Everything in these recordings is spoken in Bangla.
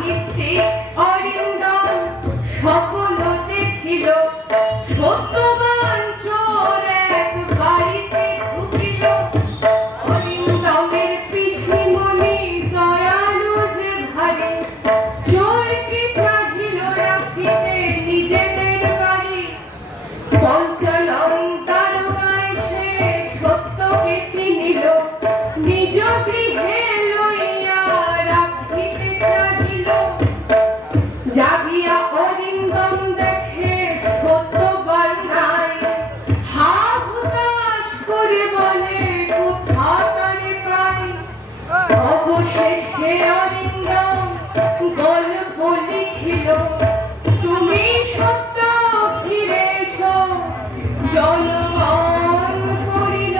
সাহিত্যে অরিন্দম সকল দেখিল সত্যবান চোর এক বাড়িতে ঢুকিল অরিন্দমের পিসিমণি দয়ালু যে ভারী চোরকে চাহিল রাখিতে নিজেদের বাড়ি পঞ্চনং দারোগায় সে সত্যকে চিনিল নিজ গৃহে লইয়া রাখিতে চাহিল জাগিয়া অরিন্দম দেখে সত্যবান নাই হা হুতাশ করে বলে কোথা তারে পাই অবশেষে অরিন্দম গল্প লিখিল তুমি সত্য ফিরে এসো জনগণ করিল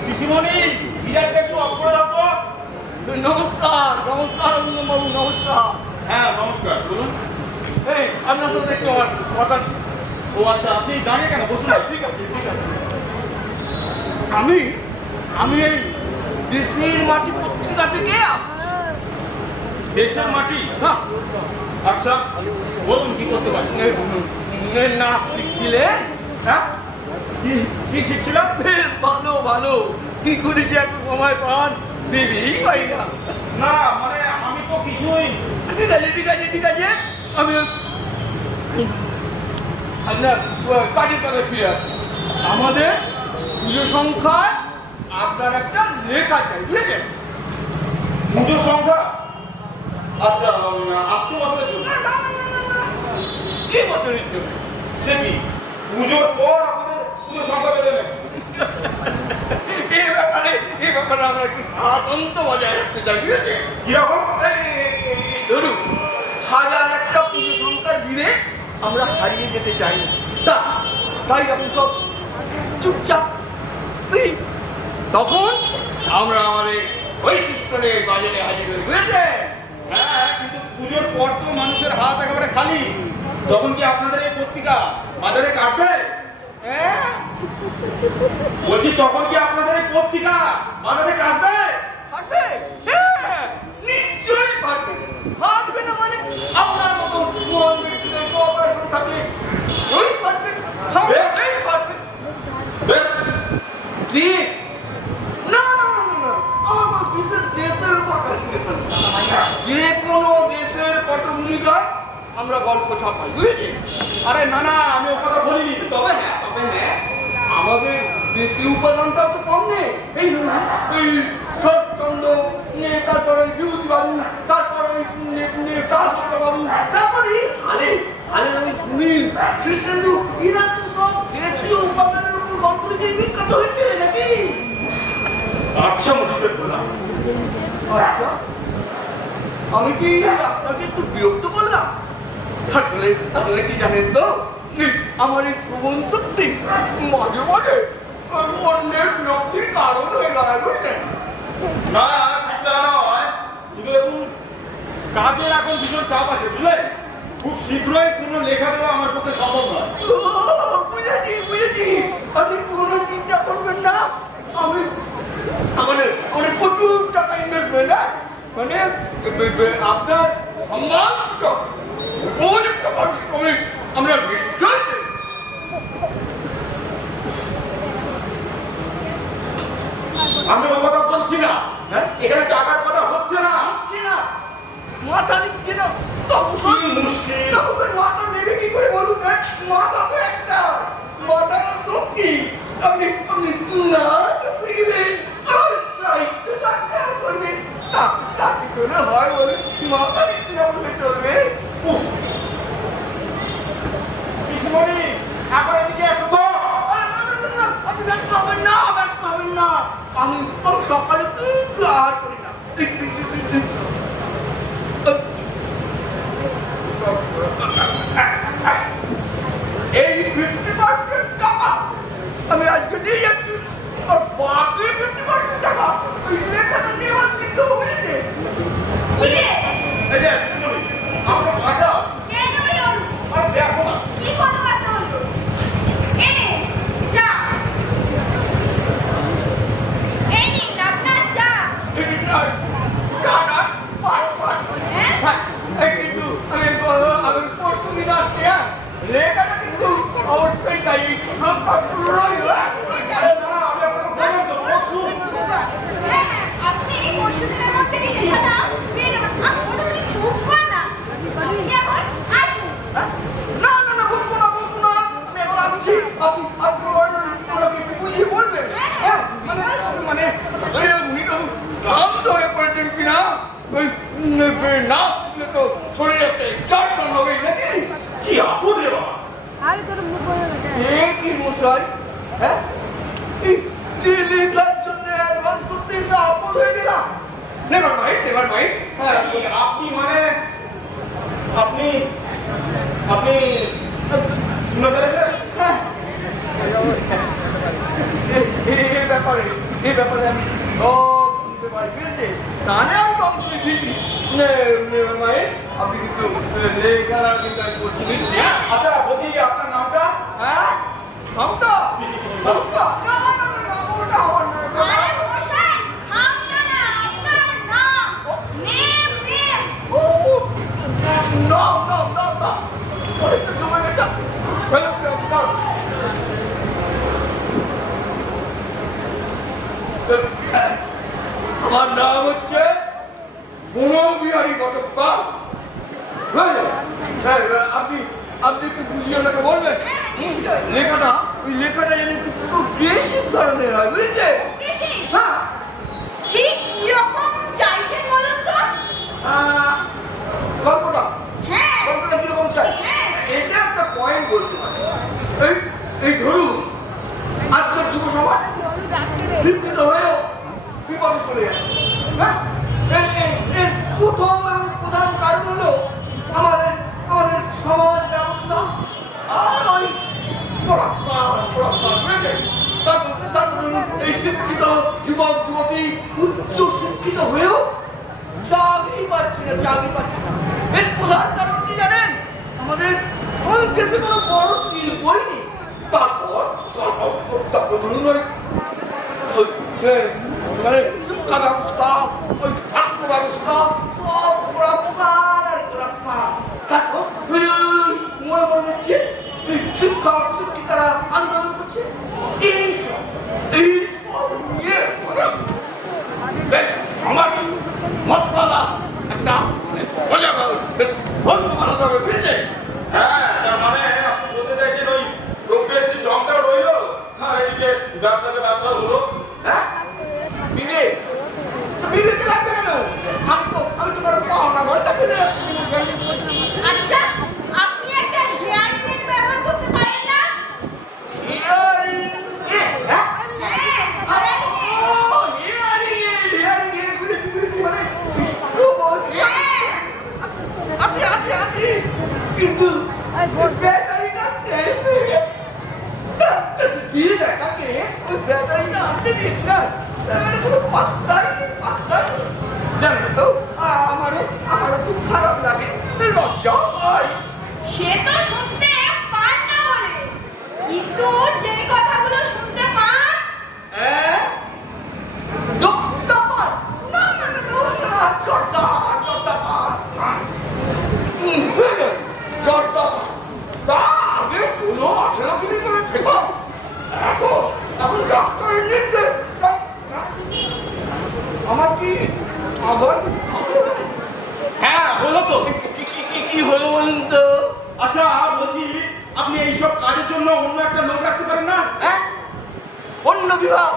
পিসিমণি, গিজারটা একটু অফ করে দাও তো। নমস্কার নমস্কার নমস্কার বাবু, নমস্কার। হ্যাঁ নমস্কার, বলুন। এই আপনার সাথে একটু আমার কথা ছিল। ও আচ্ছা, আপনি দাঁড়িয়ে কেন, বসুন না। ঠিক আছে ঠিক আছে। আমি আমি এই দেশের মাটি পত্রিকা থেকে আসছি। দেশের মাটি? হ্যাঁ, আচ্ছা বলুন, কি করতে পারি? নাচ শিখছিলেন? হ্যাঁ, কি কি শিখছিলাম? বেশ ভালো ভালো। কি করে যে এত সময় পান দেবেই পাই না। না মানে আমি তো কিছুই। ঠিক আছে ঠিক আছে ঠিক আছে, আমি আপনার কাজের কথা ফিরে আসি। আমাদের পুজো সংখ্যায় আপনার একটা লেখা চাই, বুঝলেন? পুজো সংখ্যা? আচ্ছা, আসছে বছরের জন্য? কি বছরের জন্য? সে কি পুজোর পর আপনাদের পুজো সংখ্যা বেঁধে নেবে? এই ব্যাপারে আমরা একটু স্বাতন্ত্র বজায় রাখতে চাই, বুঝেছে? কিরকম? এই ধরুন, হাজার একটা পুজো সংখ্যার ভিড়ে আমরা হারিয়ে যেতে চাই না। তাই আপনি সব চুপচাপ স্থির। তখন আমরা আমাদের বৈশিষ্ট্য নিয়ে বাজারে হাজির হই, বুঝেছে? হ্যাঁ, কিন্তু পুজোর পর তো মানুষের হাত একেবারে খালি। তখন কি আপনাদের এই পত্রিকা বাজারে কাটবে? হ্যাঁ, বলছি, তখন কি আপনাদের এই পত্রিকা বাজারে কাটবে? পারবে? হ্যাঁ, নিশ্চয়ই পারবে। পারবে না মানে আপনার মতো মহান ব্যক্তিদের কোঅপারেশন থাকলে ওই পারবে, পারবেই পারবে। বেশ, কি? না না না না না, আমার বিশেষ দেশের উপর ফ্যাসিনেশন। যে কোনো দেশের পটভূমিকায় আমরা গল্প ছাপাই, বুঝলি? আরে না না, আমি ও কথা বলিনি। তবে হ্যাঁ, আমাদের দেশীয় উপাদানটাও তো কম নেই। এই ধরুন, এই শরৎচন্দ্র, তারপরে বিভূতিবাবু, তারপরে তারপরে তারপরে হালে ওই সুনীল, শীর্ষেন্দু, এরা তো সব দেশীয় উপাদানের উপর গল্প লিখে বিখ্যাত হয়েছে নাকি? আচ্ছা মুশকিল বললাম। আচ্ছা, আমি কি আপনাকে একটু বিরক্ত করলাম? আসলে কি জানেন তো, আমার এই শ্রবণ শক্তি মাঝে মাঝে অন্যের বিরক্তির কারণ হয়ে দাঁড়ায়, বুঝলেন? না ঠিক তা নয়, কিন্তু দেখুন কাজের এখন ভীষণ চাপ আছে, বুঝলেন? খুব শীঘ্রই কোনো লেখা দেওয়া আমার পক্ষে সম্ভব নয়। বুঝেছি। আপনি কোনো চিন্তা করবেন না। আমি আমাদের প্রচুর টাকা ইনভেস্টমেন্ট, মানে আপনার সম্মান উপযুক্ত পারিশ্রমিক আমরা নিশ্চয়ই দেব। আমি ও কথা বলছি না। হ্যাঁ? এখানে টাকার কথা হচ্ছে না। নিচ্ছে না, মাথা নিচ্ছে না। কি মুশকিল। মাথা নেবে কি করে বলুন? মাথা তো একটা, মাথাটা তো কি? আপনি নাচ শিখবেন, সাহিত্য চর্চা করবেন, তাতে করে হয় বলে মাথা নিচ্ছে না বললে চলবে? পিসমণি, এখন এদিকে এসো তো। আপনি ব্যস্ত হবেন না। আমি সকালে একটু আহার করি না। এই 50% টাকা আমি আজকে দিয়ে যাচ্ছি, আর বাকি 50% টাকা ওই লেখাটা নেওয়ার দিন তো বুঝেছে। এই যে পিসমণি, আমাকে বাঁচাও। আরে দেখো না। লেখাটা কিন্তু অবশ্যই চাই। আরে না, আমি আপনাকে বললাম তো, বসুন। না বসবো না, আমি এখন আসছি। আপনি ওনাকে একটু বুঝিয়ে বলবেন। মানে উনি তো নাম ধরে পড়েছেন কিনা, ওই না শুনলে তো শরীরে একটা এক্সারশন হবে নাকি? কি আপদ রে বাবা। কি মশাই, হ্যাঁ লেখার জন্য অ্যাডভান্স করতে এসে আপদ হয়ে গেলাম। Never mind. হ্যাঁ, আপনি মানে আপনি শুনে ফেলেছেন? হ্যাঁ, এই ব্যাপারে আমি সব শুনতে পাই, বুঝেছি? গানে আমি কম শুনি ঠিকই মায়ের আপনি কিন্তু লেখাটা কিন্তু আমি করতে দিচ্ছি। আচ্ছা বলছি আপনার নামটা? হ্যাঁ নামটা নামটা না না না না ওটা আমার না। আরে মশাই, খামটা না, আপনার নাম। Name, name. ও না না না না ওই তো তোমার এটা আমার নাম হচ্ছে বনবিহারী ঘটকপাল। আপনি আপনি একটু বুঝিয়ে ওনাকে বলবেন লেখাটা ওই লেখাটা যেন একটু বেশি ধরনের হয় বুঝেছে? বেশি? হ্যাঁ ঠিক কিরকম চাইছেন বলুন তো? গল্পটা হ্যাঁ। গল্পটা কিরকম চাই হ্যাঁ। এটা একটা পয়েন্ট বলতে পারি। এই এই ধরুন আজকের যুব সমাজ শিক্ষিত হয়েও বিপদে চলে যাচ্ছে। হ্যাঁ এর প্রথম এবং প্রধান কারণ হলো আমাদের আমাদের সমাজ ব্যবস্থা আর ওই তারপর ধরুন এই শিক্ষিত যুবক যুবতী উচ্চ শিক্ষিত হয়েও চাকরি পাচ্ছে না চাকরি পাচ্ছে না। এর প্রধান কারণ কি জানেন? আমাদের আমাদের দেশে কোনো বড় শিল্পই নেই। তারপর ধরুন ওই মানে শিক্ষা ব্যবস্থা ওই স্বাস্থ্য ব্যবস্থা সব করাপ্শন আর করাপ্শন। তারপর মনে মনে হচ্ছে শিক্ষক শিক্ষিকারা আন্দোলন করছে এইসব নিয়ে আমার মশলা একটা মজা বন্ধ বানাতে হবে বুঝেছে? হ্যাঁ তার মানে আপনি বলতে চাইছেন ওই প্রোগ্রেসিভ ঢংটা রইলো আর এদিকে ব্যবসাতে ব্যবসা হলো। হ্যাঁ বিবেক বিবেকে লাগবে কেন? আমি তো কারো পাওনা ঘন্টা ফেলে যাচ্ছি। আচ্ছা, আপনি একটা হেয়ারিং এড ব্যবহার করতে পারেন না? হিয়ারিং হ্যাঁ হ্যাঁ, hearing aid। হিয়ারিং বুঝেছি মানে হ্যাঁ। আছে আছে আছে কিন্তু ব্যাটারিটা শেষ হয়ে গেছে। যে ব্যাটাকে ব্যাটারিটা আনতে দিয়েছিলাম কোনো পাত্তাই নেই পাত্তাই নেই। জানো তো আমারও খুব খারাপ লাগে লজ্জাও হয়। সে তো শুনতে পান না বলে, কিন্তু যে কথাগুলো শুনতে পান হ্যাঁ দপ্তর না না না না জর্দা জর্দা জর্দা তা আগে কোনো 18 দিন করে খেতাম এখন ডাক্তারের নির্দেশ আমার কি আবার হ্যাঁ হলো তো। কি হলো বলুন তো? আচ্ছা বলছি আপনি এইসব কাজের জন্য অন্য একটা লোক রাখতে পারেন না? হ্যাঁ অন্য বিভাগ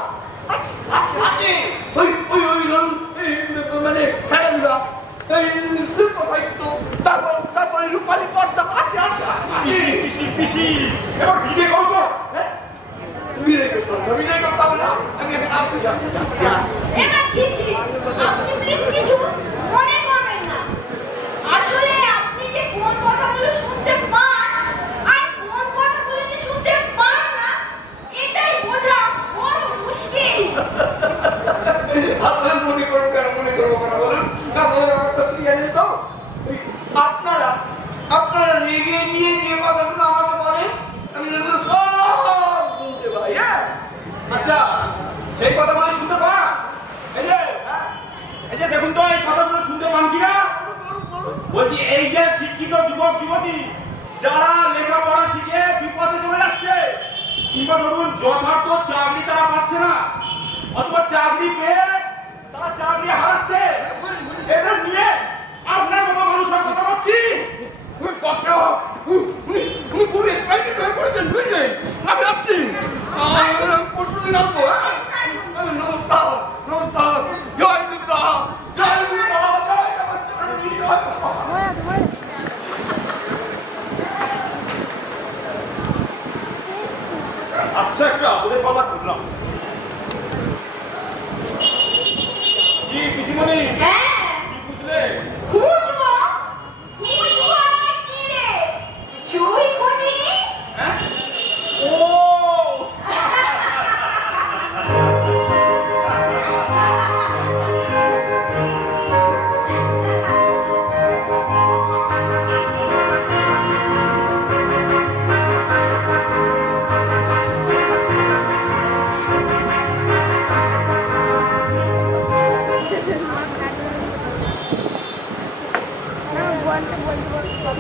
আছে আছে আছে ওই ওই ওই ধরুন মানে খেলা বিভাগ এই শিল্প সাহিত্য তারপর রূপালী পর্দা আছে আছে আছে পিসি পিসি এবার বিদে করো তো। হ্যাঁ বিদায় করতে হবে না আমি এখানে আসতে যাচ্ছি এবার ছি ছি, আপনি প্লিজ কিছু মনে করবেন না। আসলে আপনি যে কোন কথাগুলো শুনতে পান আর কোন কথাগুলো যে শুনতে পান না, এটাই বোঝা বড় মুশকিল। আপনার মনে করবো কেন বলুন আপনার ব্যাপারটা কি জানেন তো? আপনারা রেগে গিয়ে যে কথাগুলো আমাকে বলেন আমি যেগুলো সব শুনতে পাই। হ্যাঁ আচ্ছা সেই কথাগুলো শুনতে পান? এই যে দেখুন তো এই কথাগুলো শুনতে পান কিনা? বলছি এই যে শিক্ষিত যুবক যুবতী যারা লেখাপড়া শিখে বিপদে চলে যাচ্ছে কিংবা ধরুন যথার্থ চাকরি তারা পাচ্ছে না অথবা চাকরি পেয়ে তারা চাকরি হারাচ্ছে, এদের নিয়ে আপনার মতো মানুষের মতামত কি? উনি পুরো এক্সাইটেড হয়ে পড়েছেন বুঝলেন? আমি আসছি পরশুদিন আসবো। নমস্কার নমস্কার জয় দুর্গা জয় দুর্গা জয় জগৎ। আচ্ছা একটা ওদের পালা করলাম কি পিসিমণি হ্যাঁ, কি বুঝলে?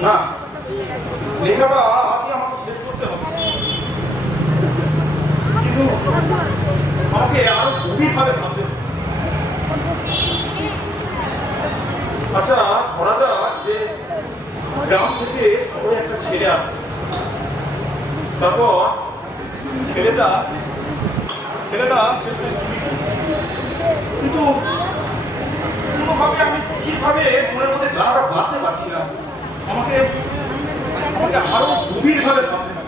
না, লেখাটা আজকে আমাকে শেষ করতে হবে, কিন্তু আমাকে আরো গভীরভাবে ভাবতে হবে। আচ্ছা, ধরা যাক যে গ্রাম থেকে শহরে একটা ছেলে আসে, তারপর ছেলেটা শেষ চুরি করে। কিন্তু কোনোভাবে আমি স্থিরভাবে মনের মধ্যে গাটা বাঁধতে পারছি না। আমাকে আরো গভীরভাবে ভাবতে হবে।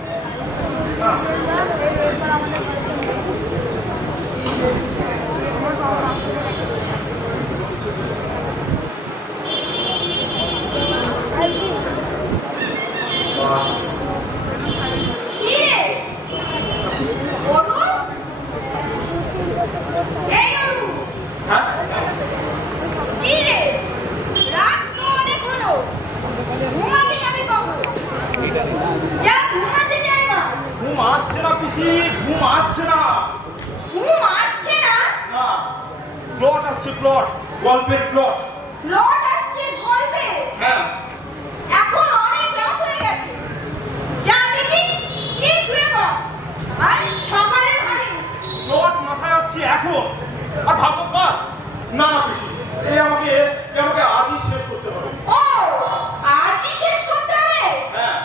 কি রে? অরুণ? এই অরুণ, হ্যাঁ, কি রে? রাত তো অনেক হলো, ঘুমাতে যাবি কখন? যা ঘুমাতে যাই মা। ঘুম আসছে না পিসি, ঘুম আসছে না। ঘুম আসছে না? না, প্লট আসছে, প্লট, গল্পের প্লট। লট আসছে গল্পে। হ্যাঁ, এখন অনেক রাত হয়ে গেছে, যা দেখি কি শুয়ে পড়, আর সকালে ভারী। প্লট মাথায় আসছে এখন, আর ভাবো কার? না না পিসি, আমাকে আজই শেষ করতে হবে। ও, আজই শেষ করতে হবে? হ্যাঁ,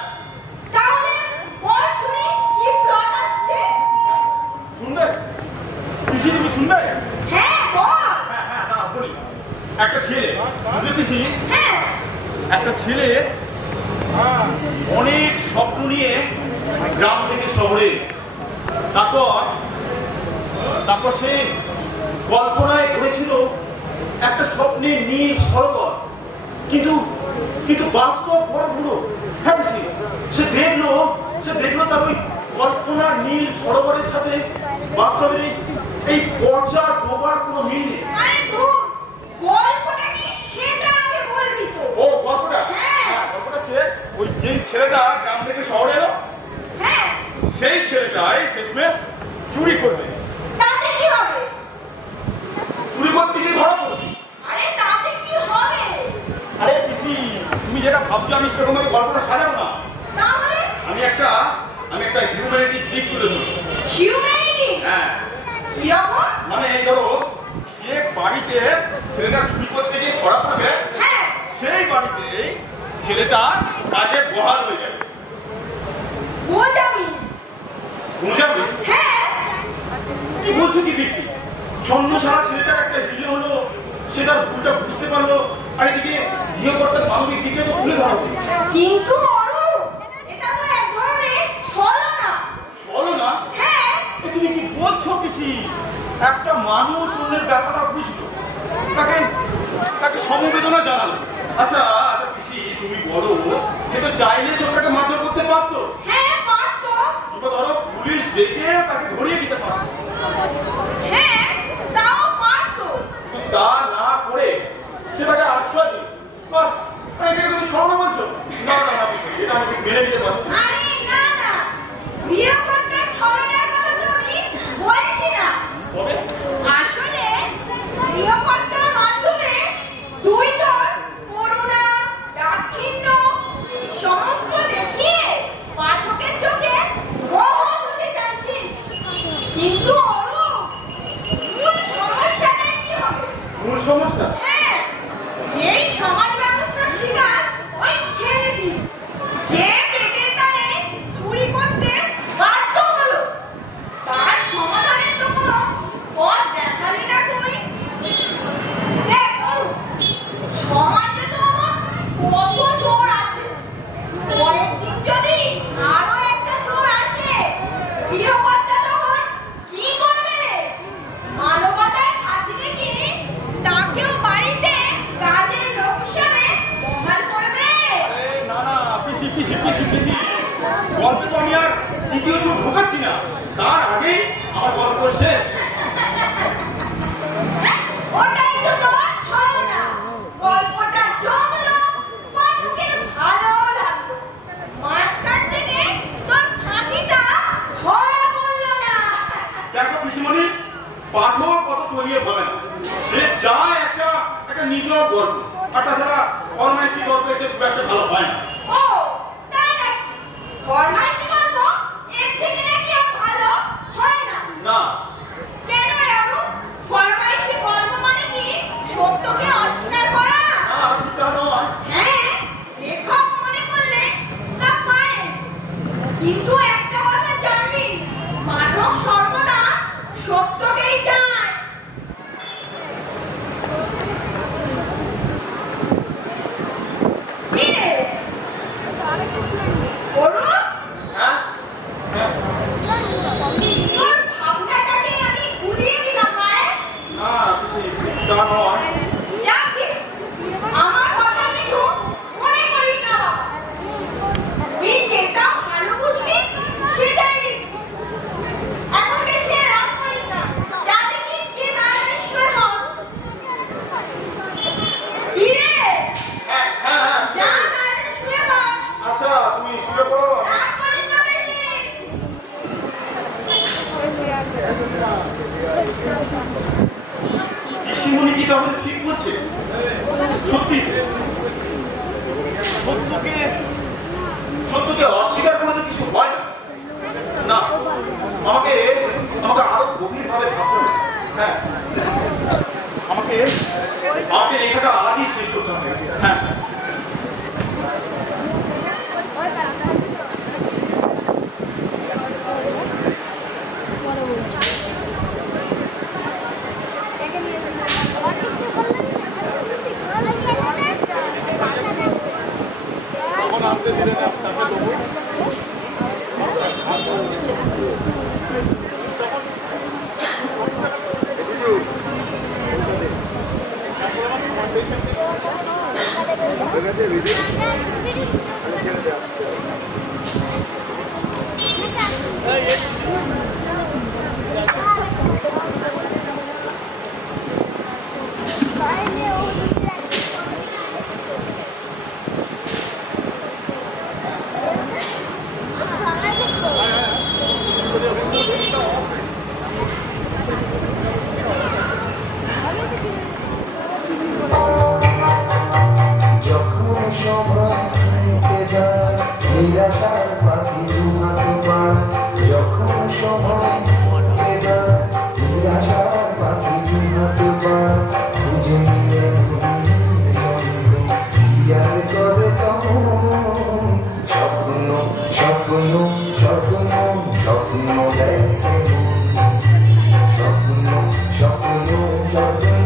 তাহলে বল শুনি কি প্লট আসছে? শুনবে পিসি, তুমি শুনবে? হ্যাঁ বল। হ্যাঁ হ্যাঁ, না বলি। একটা ছেলে, বুঝলে পিসি, হ্যাঁ, একটা ছেলে অনেক স্বপ্ন নিয়ে গ্রাম থেকে শহরে, তারপর সে কল্পনায় করেছিল একটা স্বপ্নের নীল সরোবর, কিন্তু বাস্তব বড় পুরো। হ্যাঁ পিসি, সে দেখলো তার ওই কল্পনার নীল সরোবরের সাথে বাস্তবের এই পচা ডোবার কোনো মিল নেই। আরে ধুর, গল্পটা কি সেটা আগে বলবি তো। ও গল্পটা? হ্যাঁ। গল্পটা হচ্ছে ওই যেই ছেলেটা গ্রাম থেকে শহরে এলো, হ্যাঁ, সেই ছেলেটাই শেষমেশ চুরি করবে। তাতে কি হবে? চুরি করতে গিয়ে ধরা পড়বে। আরে তাতে কি হবে? আরে পিসি, তুমি যেটা ভাবছো আমি সেরকম ভাবে গল্পটা সাজাবো না। তাহলে আমি একটা হিউম্যানিটি দিক তুলে ধরবো। হিউম্যানিটি হ্যাঁ, কিরকম? মানে এই ধরো, যে বাড়িতে ছেলেটা চুরি করতে গিয়ে ধরা পড়বে, হ্যাঁ, সেই বাড়িতে ছেলেটা কাজে বহাল হয়ে যাবে। বোঝাবি? বুঝাবে? হ্যাঁ, কি বলছো কি পিসি? ছন্ন ছাড়া ছেলেটার একটা হিলে হলো, সে তার ভুলটা বুঝতে পারলো, আর এদিকে গৃহকর্তার মানবিক দিকটা তো তুলে ধরো। কিন্তু অরূপ, এটা তো এক ধরনের ছলনা। বলো না, হ্যাঁ, তুমি কি বলছো পিসি? একটা মানুষ অন্যের ব্যাপারটা বুঝলো, তাকে সমবেদনা জানালো। আচ্ছা পিসি, তুমি বলো, সে তো চাইলে চোখটাকে মারধর করতে পারতো, হ্যাঁ পারতো। কিংবা ধরো পুলিশ ডেকে তাকে ধরিয়ে দিতে পারতো, হ্যাঁ, তাও পারতো। কিন্তু তা না করে সেটাকে আশ্রয় দিল। বাহ, এটাকে তুমি ছলনা বলছো? না না না পিসি, এটা আমি ঠিক মেনে নিতে পারছি না। আরে না না, গৃহকর্তার ছলনার কথা তো আমি বলছি না। তবে আসলে গৃহকর্তার মাধ্যমে তুই তোর করুণা, দাক্ষিণ্য সমস্ত দেখিয়ে পাঠকের চোখে মোহ হতে চাইছিস। কিন্তু অরূপ, মূল সমস্যাটা কি হবে? মূল সমস্যা? হ্যাঁ, যেই সমাজ ব্যবস্থার শিকার ওই ছেলেটি, যে পেটের দায়ে চুরি করতে বাধ্য হলো, তার সমাধানের তো কোনো পথ দেখালি না তুই। দেখ অরূপ, সমাজে তো আমার কত চোর আছে, পরের দিন যদি আরো একটা চোর আসে, গৃহকর্তা তখন কি করবে রে? মানবতার খাতিরে কি তাকেও বাড়িতে কাজের লোক হিসেবে বহাল করবে? আরে না না পিসি, গল্পে তো আমি আর দ্বিতীয় চোখ ঢোকাচ্ছি না, তার আগেই আমার গল্প শেষ। ওটাই তো তোর ছলনা। গল্পটা জমলো, পাঠকের ভালো লাগলো, মাঝখান থেকে তোর ফাঁকিটা ধরা পড়লো না। দেখো পিসিমণি, পাঠক কত টলিয়ে ভাবে না, সে চায় একটা নিজের গল্প, আর তাছাড়া একটা ফরমাইশি গল্পের যে খুব একটা ভালো হয় না। ও তাই নাকি? ফরমাইশি গল্প এর থেকে নাকি আর ভালো হয় না? না, কেন রে বাবু? ফরমাইশি গল্প মানে কি সত্যকে অস্বীকার করা? না ঠিক তা নয়। হ্যাঁ, লেখক মনে করলে তা পারে, কিন্তু একটা কথা জানবি, মানব সর্বদা সত্যকেই চায়। কি রে? অরুণ, হ্যাঁ হ্যাঁ, তোর ভাবনাটাকে আমি ভুলিয়ে দিলাম না রে? না পিসি ঠিক তা নয়। যাকে আমার কথা কিছু মনে করিস না বাবা, তুই যেটা ভালো বুঝবি সেটাই লিখবি। এখন বেশি রাগ করিস না, যা দেখি যে তাড়াতাড়ি শুয়ে পড়। কি রে? হ্যাঁ হ্যাঁ হ্যাঁ, যা তাড়াতাড়ি শুয়ে পড়, আচ্ছা তুমি শুয়ে পড়ো। রাগ করিস না বেশি। ঋষিমুনি কি তাহলে ঠিক বলছে? সত্যি তো। সত্যকে অস্বীকার করে তো কিছু হয় না। না, আমাকে আমাকে আরো গভীরভাবে ভাবতে হবে। হ্যাঁ, আমাকে আমাকে লেখাটা আজই শেষ করতে হবে। হ্যাঁ, যখন সময় থমকে যায়, নিরাশার পাখি দুহাতে পায়। যখন সময় থমকে যায়, নিরাশার পাখি দুহাতে পায়। খুঁজে নিয়ে কি আর করে তখন স্বপ্ন স্বপ্ন স্বপ্ন স্বপ্ন দেখে স্বপ্ন স্বপ্ন স্বপ্ন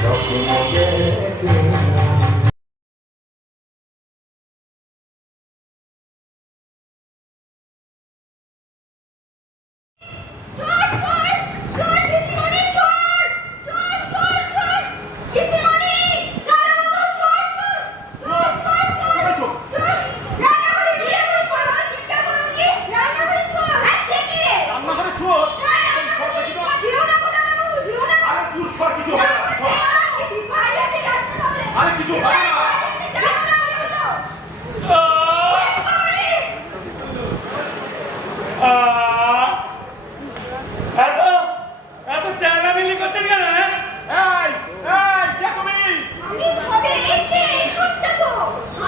স্বপ্ন দেখে। চোর চোর চোর কিসমনি চোর চোর চোর চোর কিসমনি দাদা বাবু চোর চোর চোর চোর চোর চোর রান্নাঘরে গিয়ে বসে পড়ো চিৎকার করো কি রান্নাঘরে চোর আর সে কি রে রান্নাঘরে চোর? জিও না কথা বাবু জিও না আরে তুই সর, কিছু হবে না, সর। বাইরে থেকে আসতে হবে আরে কিছু হবে না। যাস না এত এত চেঁচামেচি করছেন কেন? এই এই কে তুমি? আমি সবে এই যে এই সবটা তো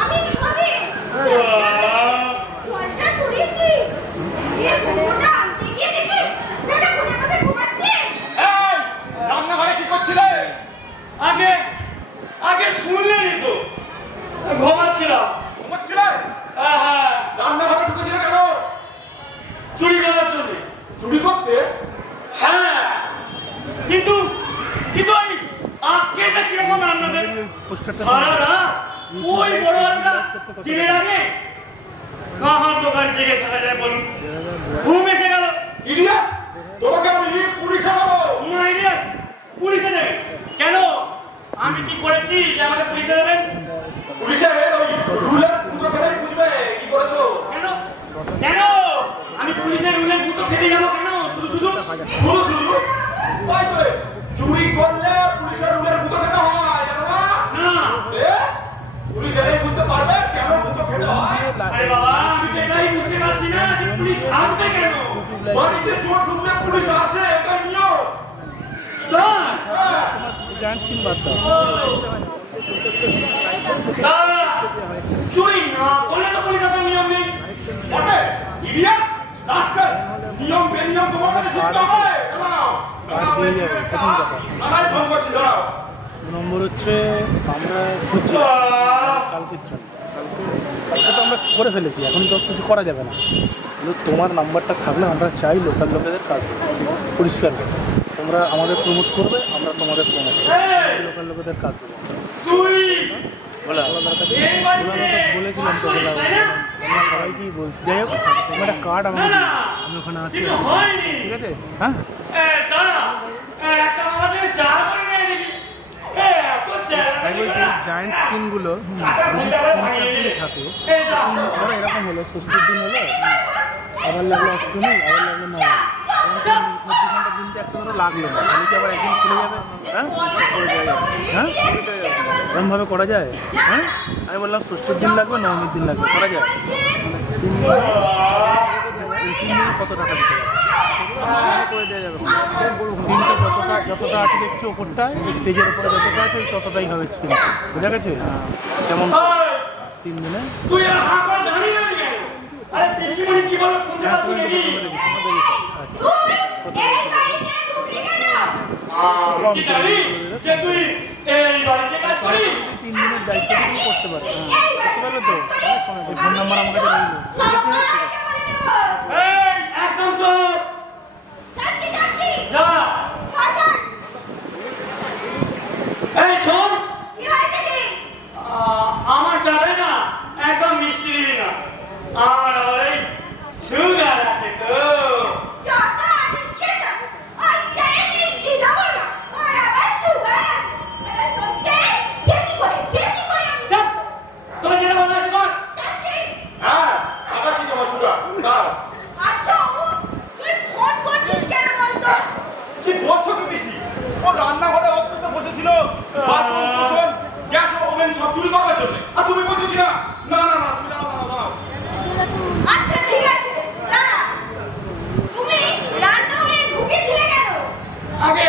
আমি সবে জলটা ছড়িয়েছি ছেলের বউটা আনতে গিয়ে দেখি ওটা কোনে পাশে ঘুমাচ্ছে। এই রান্নাঘরে কি করছিলে? আগে আগে শুনলেনি তো, ঘুমাচ্ছিলাম। ঘুমাচ্ছিলে? হ্যাঁ, রান্নাঘরে ঢুকেছিলে কেন? চুরি করার জন্য। চুরি করতে? হ্যাঁ, কিন্তু কিন্তু ওই আজকেটা কিরকম রান্নাতে সারা রাত ওই বড় একটা চিড়ে লাগে কাহার দোকান জেগে থাকা যায় বলুন? ঘুম এসে গেল। ইডিয়েট, তোমাকে আমি পুলিশে দেবো। না ইডিয়েট, পুলিশে দেবে কেন? আমি কি করেছি যে আমাকে পুলিশে দেবেন? পুলিশের ওই রুলের গুঁতো খেলে বুঝবে কি করেছো। কেন কেন আমি পুলিশের রুলের গুঁতো খেতে যাবো কেন? শুধু শুধু শুধু শুধু তাই বলে চুরি করলে পুলিশের রুলের গুঁতো খেতে হয়, জানো না? না। এ, পুলিশ এলেই বুঝতে পারবে কেন গুঁতো খেতে হয়। আরে বাবা, আমি তো এটাই বুঝতে পারছি না যে পুলিশ আসবে কেন। বাড়িতে চোর ঢুকলে পুলিশ আসে, এটা নিয়ম। তাই? হ্যাঁ। ও, তা চুরি না করলে তো পুলিশ হাতে নিয়ম নেই। বটে ইডিয়েট রাস্কেল নিয়ম বেনিয়ম তোমার কাছে শিখতে হবে। দাঁড়াও দাঁড়াও আমার ফোন করছি দাঁড়াও। নম্বর হচ্ছে আমরা খুঁজছি কালকের জন্য কালকে তো আমরা করে ফেলেছি, এখন তো কিছু করা যাবে না, কিন্তু তোমার নাম্বারটা থাকলে আমরা চাই লোকাল লোকেদের কাজ পরিষ্কার করে তোমরা আমাদের প্রমোট করবে, আমরা তোমাদের প্রমোট করবো, লোকাল লোকেদের কাজ করবো। তুই বলে এই বাড়িতে বলেছিলাম তো পুলিশ, তাই না? আমরা সবাইকেই বলছি। যাই হোক তোমার একটা কার্ড না, আমাকে না, আমি ওখানে আছি, কিছু হয়নি। ঠিক আছে? হ্যাঁ জানা একটা আমার জন্য চা করে নিয়ে দেখি। এত চেলামেলি করে না। জায়েন্ট স্ক্রিনগুলো আচ্ছা, ফোনটা আবার ভাঙিয়ে দিলে। থাকে এই যা। ধরো এরকম হলো 60 দিন হলো, আবার লাগলো 1 দিন, আবার লাগলো 9 দিন, 24 ঘন্টা দিনটা একটা ধরো লাগলো না, তাহলে কি আবার একদিন খুলে যাবে? হ্যাঁ করে দেওয়া যাবে, হ্যাঁ এরকমভাবে করা যায়? হ্যাঁ আমি বললাম 60 দিন লাগবে, 9 দিন লাগবে, করা যায়? 3 দিনে কত টাকা দিতে হবে? করে দেওয়া যাবে, দিনটা যতটা আছে দেখছি ওপরটায় স্টেজের উপরে যতটা আছে ততটাই হবে স্ক্রিন, বুঝা গেছে? যেমন ওই, 3 দিনে তুই আর হাঁ করে দাঁড়িয়ে রইলি কেন? আরে পিসিমণি কি বলো শুনতে পাচ্ছি নাকি? কি জানি যে তুই এই বাড়িতে কাজ করিস? 3 দিনের দায়িত্ব তুমি করতে পারো, হ্যাঁ করতে পারবে তো? ফোন নাম্বার আমার কাছে রইলো, এই একদম চুপ। যা। এই শোন, আমার চালে না একদম মিষ্টি দিবি না, আমার আবার এই সুগার আছে তো। চুপ, তোর যেটা বলা আছে কর। হ্যাঁ আগাচ্ছি তোমার সুগার দাঁড়াও। আচ্ছা তুই ফোন করছিস কেন বলতো? কি বলছো কি বেশি? ও রান্নাঘরে অত্যন্ত বসেছিল বাসন কোসন গ্যাস ওভেন সব চুরি করবার জন্য, আর তুমি বলছো কিনা না না না তুমি দাঁড়াও দাঁড়াও দাঁড়াও। আচ্ছা ঠিক আছে না তুমি রান্নাঘরে ঢুকেছিলে কেন? আগে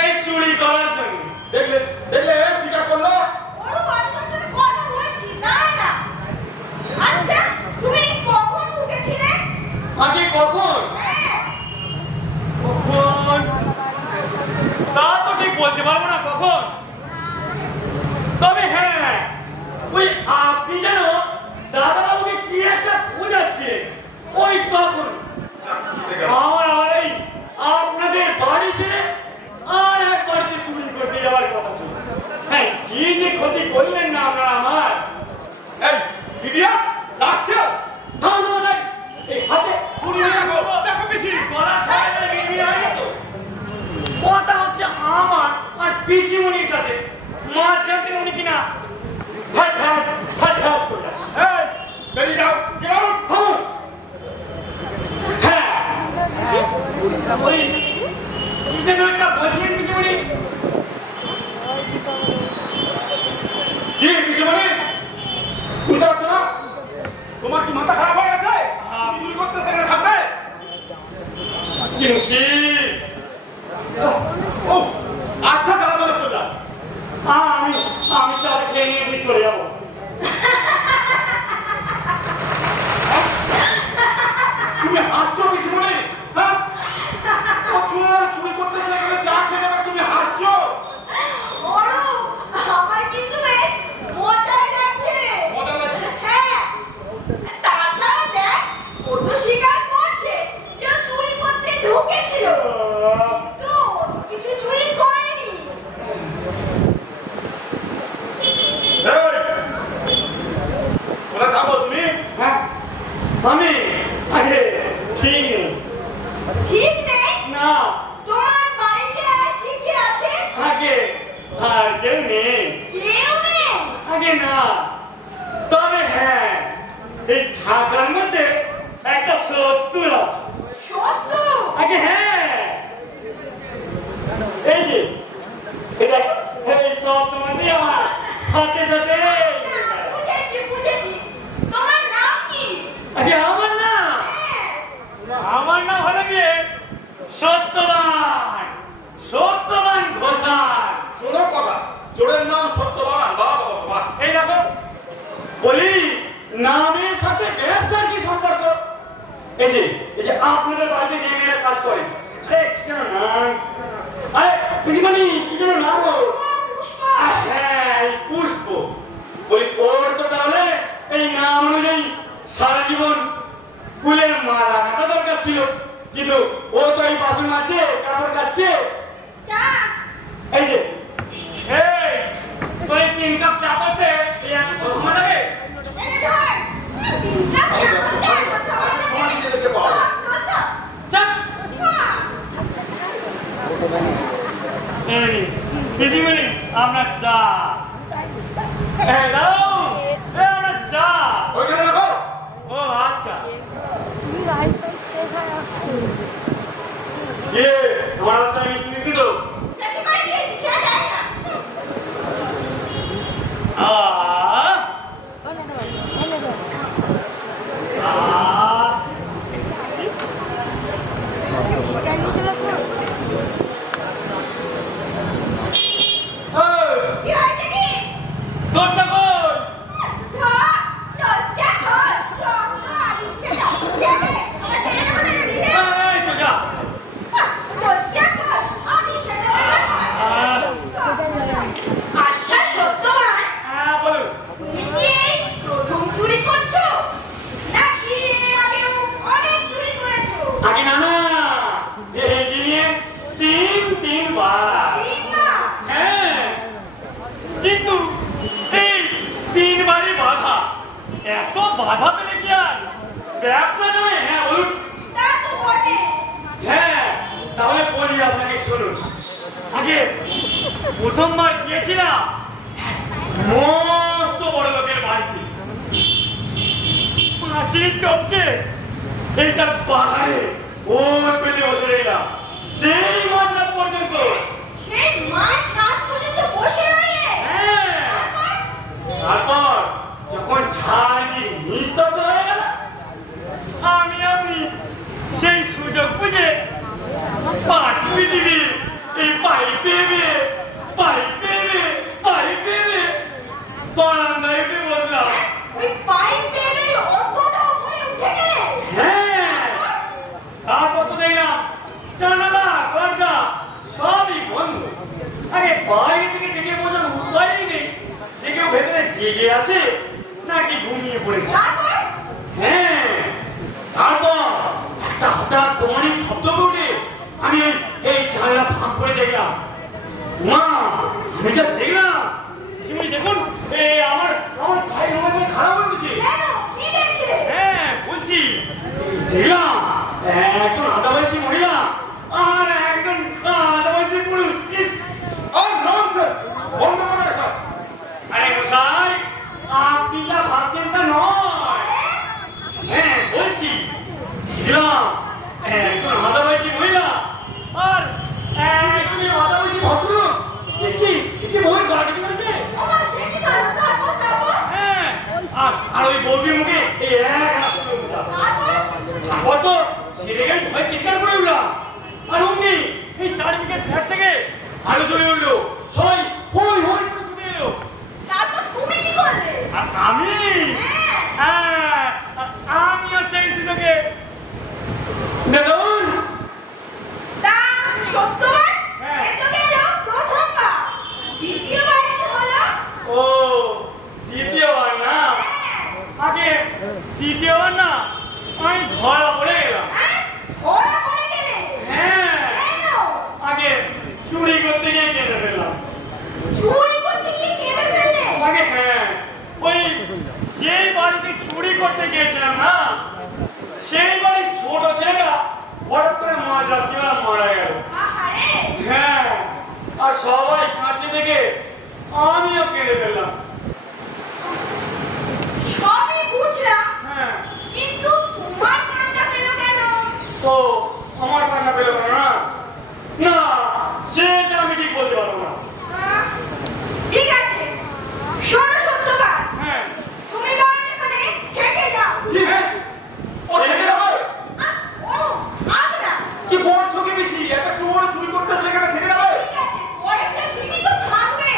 এই চুরি করার জন্য। দেখলে দেখলে স্বীকার করলো। ওরও আমি তোর সাথে কথা বলছি না না। আচ্ছা তুমি কখন ঢুকেছিলে? আগে কখন? হ্যাঁ কখন তা তো ঠিক বলতে পারবো না কখন, তবে হ্যাঁ ওই আপনি যেন দাদাবাবুকে কি একটা বোঝাচ্ছে ওই তখন আমার আবার এই আপনাদের বাড়ি ছেড়ে আর এক বাড়িতে চুরি করতে যাওয়ার কথা ছিল। হ্যাঁ কি যে ক্ষতি করলেন না আপনারা আমার। এই ইডিয়েট রাস্কেল থামুন তো মশাই, এই হাতে চুরি দেখো দেখো বেশি গলার সাথে লেগে আছে তো। কথা হচ্ছে আমার আর পিসিমণির সাথে, মাঝখান থেকে উনি কিনা হাত করে যাচ্ছে। এই বেরিয়ে যাও গেট আউট। থামুন। হ্যাঁ ওই কি যেন একটা বলছিলেন পিসিমণি? কি কিছু মানে বুঝতে পারছো না? তোমার কি মাথা খারাপ হয়ে গেছে? চুরি করতে সেখানে থাকবে? চিমকি ও আচ্ছা যারা ধরে পড়লা আমি চাল খেয়ে নিয়ে ঠিক চলে যাবো। তুমি হাসছো কিছু মনে? হ্যাঁ তোমার চুরি করতে সেখানে চা খেয়ে যাবে তুমি হাসছো? ওরও আমার কিন্তু বেশ মজাই লাগছে। মজা লাগছে? হ্যাঁ তাছাড়া দেখ ও তো স্বীকার করছে যে ও চুরি করতে ঢুকেছিল, কিন্তু ও তো কিছু চুরি করেনি। এই কোথায় থাকো তুমি? হ্যাঁ আমি আরে ঠিক নেই। ঠিক নেই? না তোমার বাড়িতে আর কি কি আছে? আগে আর কেউ নেই। কেউ নেই? আগে না, তবে হ্যাঁ এই ঢাকার মধ্যে একটা 70 আছে। সত্য? আগে হ্যাঁ এই যে এটা এই সব সময় নিয়ে আমার সাথে সাথে বুঝেছি বুঝেছি। তোমার নাম কি? আগে আমার না, হ্যাঁ আমার নাম হলো গিয়ে সত্যবান ঘোষাল। শোনো কথা চোরের নাম সত্যবান। বাহ বাবা বাহ। এই দেখো বলি নামের সাথে ব্যবসার কি সম্পর্ক? এই যে আপনাদের বাড়িতে যে মেয়েরা কাজ করে, আরে কি যেন নাম, আরে পিসিমণি কি যেন নাম গো? হ্যাঁ এই পুষ্প। ওই ওর তো তাহলে এই নাম অনুযায়ী সারা জীবন ফুলের মালা গাঁথা দরকার ছিল, কিন্তু ও তো এই বাসন মাজছে, কাপড় কাচ্ছে। চা এই যে এই তোর এই 3 কাপ চা করতে এই এত সময় লাগে? এনে ধর। তিন কাপ চা করতে এত সময় লাগে? সময় দিতে যেতে পারো। চাপ এই পিসিমণি আপনার চা। এই দাও, এই আপনার চা। ওইখানে রাখো। ও আচ্ছা। তোমার চা মিষ্টি মিষ্টি তো? বেশি করে দিয়েছি, খেয়ে যায় না। আহ আহ কি হয়েছে কি? দরজা কই? ধর, দরজা ধর। আরে খেয়ে যা, খেয়ে দে। আমার টেনে নেবো না, নিয়ে দে। এই তো যা। দরজা ধর, আরে খেতে লাগে। আচ্ছা সত্যবান, বলুন। তুমি কি এই প্রথম চুরি করছো? নাকি এর আগেও অনেক চুরি করেছো? আগে না না এই নিয়ে 3 বার। ঠিক না? হ্যাঁ কিন্তু এই 3 বারই বাধা। এত বাধা পেলে কি আর ব্যবসা যাবে? হ্যাঁ বলুন। তা তো বটে। হ্যাঁ তাহলে বলি আপনাকে শুনুন। আগে প্রথমবার গিয়েছিলাম মস্ত বড় লোকের বাড়িতে, পাঁচিল টপকে এই তার বাগানে ওর পেটে বসে রইলাম সেই মাঝরাত পর্যন্ত। সেই মাঝ রাত পর্যন্ত বসে রইলে? হ্যাঁ তারপর যখন ঝাড় দিয়ে নিস্তব্ধ হয়ে গেল, আমি সেই সুযোগ বুঝে পাটি দিবি এই পাইপে বারান্দায় উঠে বসলাম। ওই পাইপ বেবি অতটা উপরে উঠে গেলে? হ্যাঁ তারপর তো দেখলাম জানালা দরজা সবই বন্ধ। আরে বাইরে থেকে দেখে বোঝার উপায়ই নেই সে কেউ ভেতরে জেগে আছে নাকি ঘুমিয়ে পড়েছে। তারপর? হ্যাঁ তারপর একটা হঠাৎ দোকানের শব্দ উঠে আমি এই জানলা ফাঁক করে দেখলাম। মা আমি যা দেখলাম শিমুলি দেখুন আমার ভাই আমার খারাপ হয়ে গেছে। কেন? কি দেখলে? হ্যাঁ বলছি দেখলাম একজন আদাবাসী মহিলা আর একজন আদাবাসী পুরুষ। ইস আর ননসেন্স, বন্ধ করে রাখো। আরে মশাই আপনি যা ভাবছেন তা নয়। হ্যাঁ বলছি দেখলাম একজন আদাবাসী মহিলা আর একজন আদাবাসী ভদ্রলোক একটি বই গলাটি করেছে। আমার সে কি করলো? তারপর? হ্যাঁ আর ওই বউটির মুখে এই এক হাত তুলে উঠলাম। তারপর তো সেরে গেলে ভয় চিৎকার করে উঠলাম। আর অমনি এই চারিদিকে ফ্ল্যাট থেকে আলো জ্বলে উঠলো, সবাই হই হই করে ছুটে এলো। তারপর তুমি কি করলে? আর আমিও সেই সুযোগে দেখুন। তা সত্যবান? হ্যাঁ। এ তো গেল প্রথমবার। দ্বিতীয়বার কি হলো? ও দ্বিতীয়বার না, আগে দ্বিতীয়বার না আমি ধরা পড়ে গেলাম। হ্যাঁ? ওরা পড়ে গেলে? হ্যাঁ কেন? আগে চুরি করতে গিয়ে কেঁদে ফেললাম। চুরি করতে গিয়ে কেঁদে ফেললে? আগে হ্যাঁ ওই যেই বাড়িতে চুরি করতে গিয়েছিলাম না সেই বাড়ির ছোট ছেলেটা হঠাৎ করে মাঝ রাত্রিবেলা মারা গেল। আহারে! হ্যাঁ আর সবাই কাছে দেখে আমিও কেঁদে ফেললাম। সবই বুঝলাম, হ্যাঁ কিন্তু তোমার কান্না পেল কেন? তো আমার কান্না পেল না না সেটা আমি ঠিক বলতে পারবো না। ঠিক আছে, শোনো সত্যবান, হ্যাঁ তুমি বরং এখানে থেকে যাও। কি হ্যাঁ? ও থেকে যাবে? ওরো, আজ না। কি বলছো কি বেশি? একটা চোর চুরি করতে সেখানে থেকে যাবে? ঠিক আছে, কয়েকটা দিনই তো থাকবে।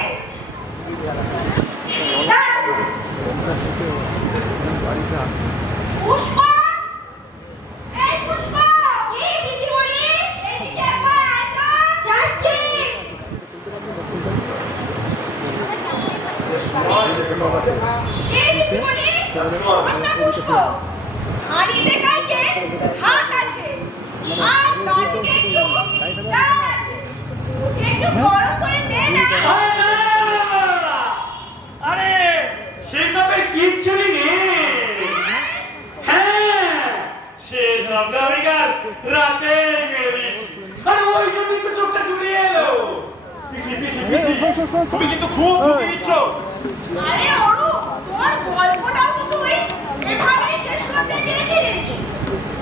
এই পিসিমণি, সমস্যা পুষ্প। হাঁড়িতে কালকে হাত আছে, আর বাটিতে একটু ডাল আছে। ওকে একটু গরম করে দে না। আরে সেসবের কিচ্ছু নেই। হ্যাঁ, সেসব তো আমি কাল রাতে মেরে দিয়েছি। আরে ওই জন্যই তো চোখটা জুড়িয়ে এলো। পিসি পিসি পিসি তুমি কিন্তু খুব ঝুঁকি নিচ্ছ। আরে অরু, তোর গল্পটাও তো তুই এভাবেই শেষ করতে চেয়েছিলিস।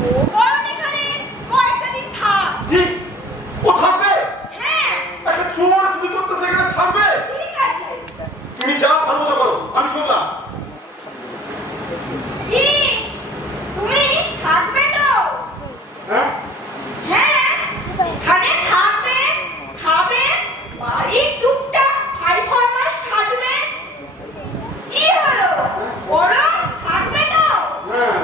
ও বরং এখানে কয়েকটা দিন থাক। কি? ও থাকবে? হ্যাঁ, একটা চোর চুরি করতে সেখানে থাকবে? ঠিক আছে। তুমি যা ভালো মতো করো, আমি শুনলাম। কি? তুমি থাকবে তো? হ্যাঁ? হ্যাঁ, এখানে থাকবে, খাবে, বাড়ির টুকটাক ভাই ফরমাস খাটবে। কি হলো? বরং থাকবে তো? হ্যাঁ,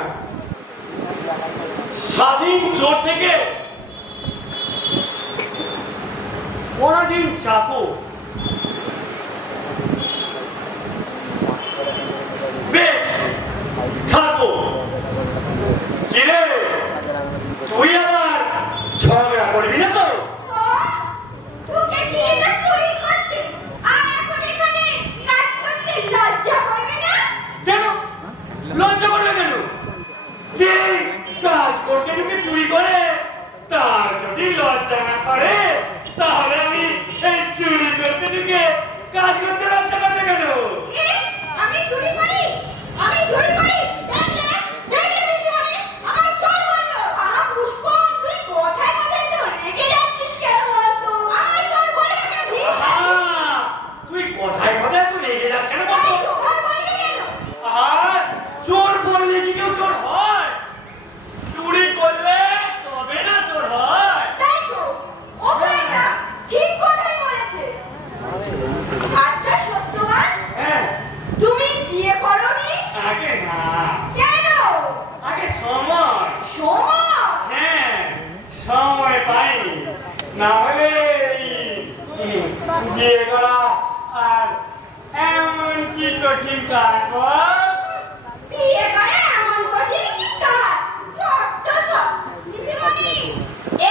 স্বাধীন চোর থেকে পরাধীন চাকর। বেশ, থাকো। কিরে, তুই আবার ঝগড়া করবি না তো? ঢুকেছিলি তো চুরি করতে, আর এখন এখানে কাজ করতে লজ্জা করবে না? কেন লজ্জা করবে কেন? যে কাজ করতে ঢুকে চুরি করে তার যদি লজ্জা না করে, তাহলে আমি এই চুরি করতে ঢুকে কাজ করতে লজ্জা করবে কেন? কি? আমি চুরি করি? আমি চুরি করি? দেখলে? দেখলে পিসিমণি? আমার চোর বললো। আহা পুষ্প, তুই কোথায় কোথায় তো রেগে যাচ্ছিস কেন বলতো? আমার চোর বলবে কেন? ঠিক আছে। আহা, তুই কোথায় কোথায় তুই রেগে যাস কেন বলতো? চোর বলবে কেন? আহা, চোর বললে কি কেউ চোর হয়? চুরি করলে তবে না চোর হয়। তাই তো, ও তো একটা ঠিক কথাই বলেছে। আচ্ছা সত্যবান, হ্যাঁ, তুমি বিয়ে করোনি? আগে না, কেন? আগে সময়। সময়? হ্যাঁ, সময় পাইনি, না হলে বিয়ে করা আর এমন কি কঠিন কাজ বল? বিয়ে করে এমন কঠিন কি কাজ? ছোট্ট সব। পিসিমণি,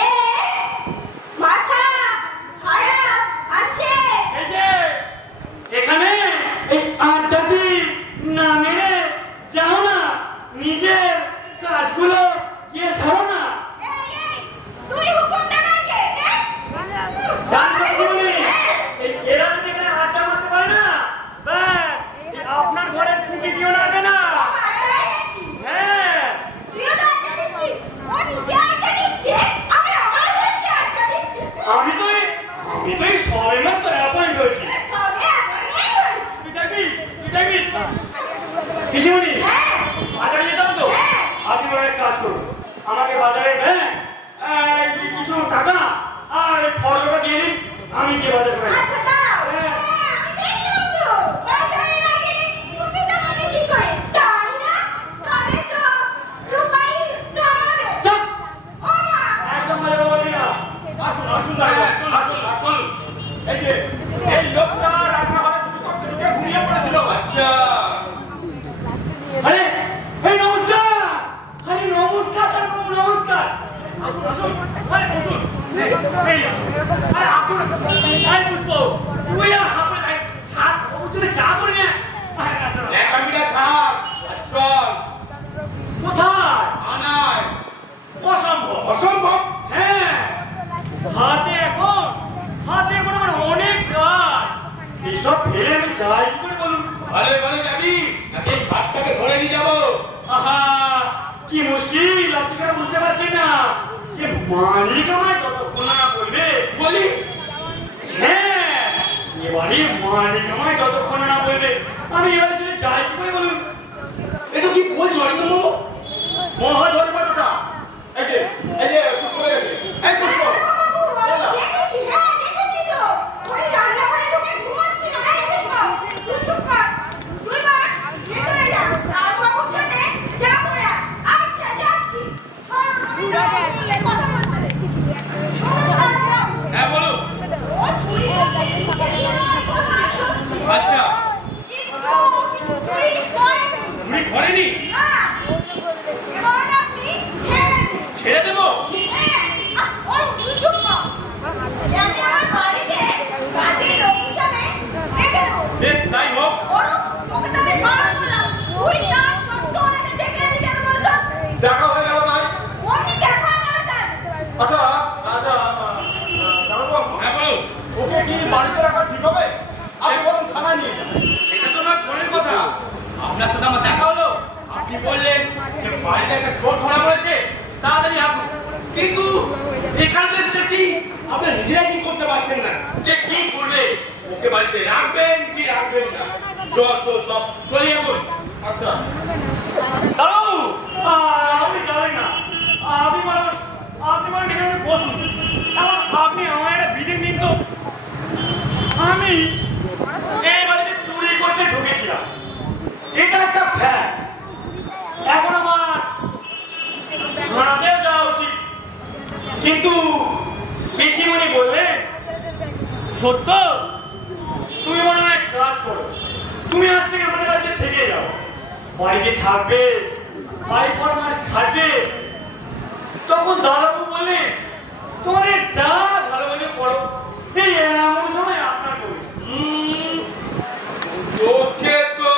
এ মাথা খারাপ আছে? এই যে এখানে এই আড্ডাটি না মেরে যাও না, নিজের কাজগুলো গিয়ে সারো না। এই, এই, তুই হুকুম দেবেন কে? জানতে জীবনে এরা যদি এখানে আড্ডা মারতে পারে না, ব্যাস আপনার ঘরের খুঁটি দিও নাড়বে না। হ্যাঁ, তুইও তো আটকা দিচ্ছিস। ও নিজে আটকা দিচ্ছে, আবার আমার বলছে আটকা দিচ্ছে। আমি তো এই সবে মাত্র অ্যাপয়েন্ট হয়েছি। সবে আমি বলছি। তুই দেখবি কৃষিমণি হ্যাঁ। বাজারে যেতাম তো, হ্যাঁ। আপনি বলে এক কাজ করুন, আমাকে বাজারে কিছু টাকা আর খরচটা দিয়ে দিন, আমি গিয়ে বাজার করে আচ্ছা দাঁড়াও। হ্যাঁ। হ্যাঁ, আমি দেখলাম তো। বাজারে না গেলে সুবিধা হবে কি করে? তাই না? তবে তো রূপাই স্তম্ভে। চুপ! ও মা! একদম বাজারে বলি না। আসুন আসুন দাদা, আসুন আসুন। এই যে এই লোকটা রান্নাঘরে চুরি করতে ঢুকে ঘুমিয়ে পড়েছিল। আচ্ছা। আরে এই নমস্কার, আরে নমস্কার, নমস্কার, আসুন আসুন, আরে বসুন, আরে আসুন, আরে পুষ্প, তুই আর হাতে ছাড়, উঠে চা করে নে। আরে আসুন, লেখামিটা ছাড়, আর চল। কোথায়? আনায়। অসম্ভব। অসম্ভব। হ্যাঁ, হাতে এখন আমার অনেক কাজ, এসব ফেলে আমি যাই কি করে বলুন? ঘরে ঘরে যাবি নাকি ভাতটাকে ধরে নিয়ে যাবো? আহা, কি মুশকিল, আপনি কেন বুঝতে পারছেন না যে মালিক আমায় যতক্ষণ না বলবে। বলি হ্যাঁ, এবারে মালিক আমায় যতক্ষণ না বলবে, আমি এবারে ছেড়ে যাই কি করে বলুন? এসব কি বলছো একদম বলো? মহা ধরে বাটোটা। এই যে পুষ্প গেছে। এই পুষ্প দেখেছি, হ্যাঁ দেখেছি তো। ওই রান্নাঘরে ঢুকে ঘুমাচ্ছিল। এই পুষ্প, তুই চুপ কর। তুই বল, ভেতরে যা। আর বাবুর জন্য যা করে আয়। আচ্ছা যাচ্ছি। শোনো রবীন্দ্র, কথা বলতে দে। শোনো দাঁড়াও। হ্যাঁ বলো। ও চুরি করতে ঢুকেছিল, কথা সত্যি। আচ্ছা। কিন্তু কিছু চুরি চুরি করেনি? না, এবার আপনি ছেড়ে দিন। ছেড়ে দেবো? হ্যাঁ, অরুণ, তুই চুপ কর। আমি আমার বাড়িতে কাজের লোক হিসাবে রেখে দেবো। বেশ, তাই হোক। অরুণ, তোকে তো আমি বারণ করলাম, তুই তার সত্ত্বেও ওনাকে ডেকে এলি কেন বলতো? দেখা হয়ে গেল তাই? অমনি দেখা হয়ে গেল তাই? আচ্ছা, দারোগাবাবু, হ্যাঁ বলুন, ওকে কি বাড়িতে রাখা ঠিক হবে? আপনি বরং থানায় নিয়ে যান। সেটা তো নয় পরের কথা। আপনার সাথে আমার দেখা হলো, আপনি বললেন যে বাড়িতে একটা চোর ধরা পড়েছে, তাড়াতাড়ি আসুন। কিন্তু এখান থেকে এসে দেখছি আপনি নিজেরাই কি করতে পারছেন না যে কি করবে, ওকে বাড়িতে রাখবেন কি রাখবেন না। যত সব চলে যাবো। আচ্ছা, দাঁড়াও, আপনি যাবেন না। আপনি মানে এখানে বসুন। এখন আপনি আমার একটা বিধি দিন তো। আমি এই বাড়িতে চুরি করতে ঢুকেছিলাম, এটা একটা ফ্যাক্ট। এখন আমার থানাতেও যাওয়া উচিত, কিন্তু পিসিমণি বললেন সত্য তুমি মনে হয় কাজ করো, তুমি আজ থেকে আমাদের বাড়িতে থেকে যাও, বাড়িতে থাকবে, 5 মাস খাবে। তখন দাদাবু বললেন তোমাদের যা ভালোবাসে করো, এই এমন সময় আপনার করি। তোকে তো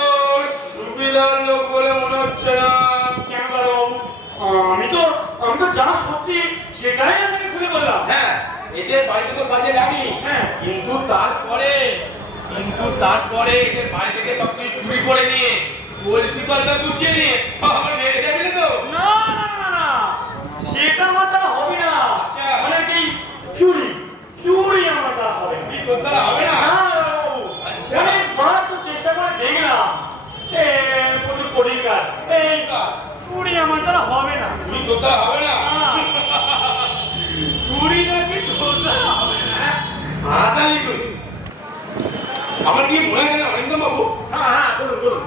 সুবিধার লোক বলে মনে হচ্ছে না। কেন দাদাবু? আমি তো যা সত্যি সেটাই আপনাকে খুলে বললাম। হ্যাঁ, এদের বাড়িতে তো কাজে লাগি। হ্যাঁ। কিন্তু তারপরে এদের বাড়ি থেকে সবকিছু চুরি করে নিয়ে কল্পিতলটা গুছিয়ে নিয়ে আবার বেড়ে যাবে তো। না না না না, সেটা আমার দ্বারা হবে না। আচ্ছা। মানে কি চুরি আমার দ্বারা হবে না। কি করতে হবে না? না দাদাবাবু, আচ্ছা। অনেকবার তো চেষ্টা করে দেখলাম, প্রচুর কঠিন কাজ, এই চুরি আমার দ্বারা হবে না। চুরি করতে হবে না? না। চুরি নাকি করতে হবে না? আসালি তুমি। আমার কি মনে গেল অরিন্দম বাবু? হ্যাঁ, বলুন।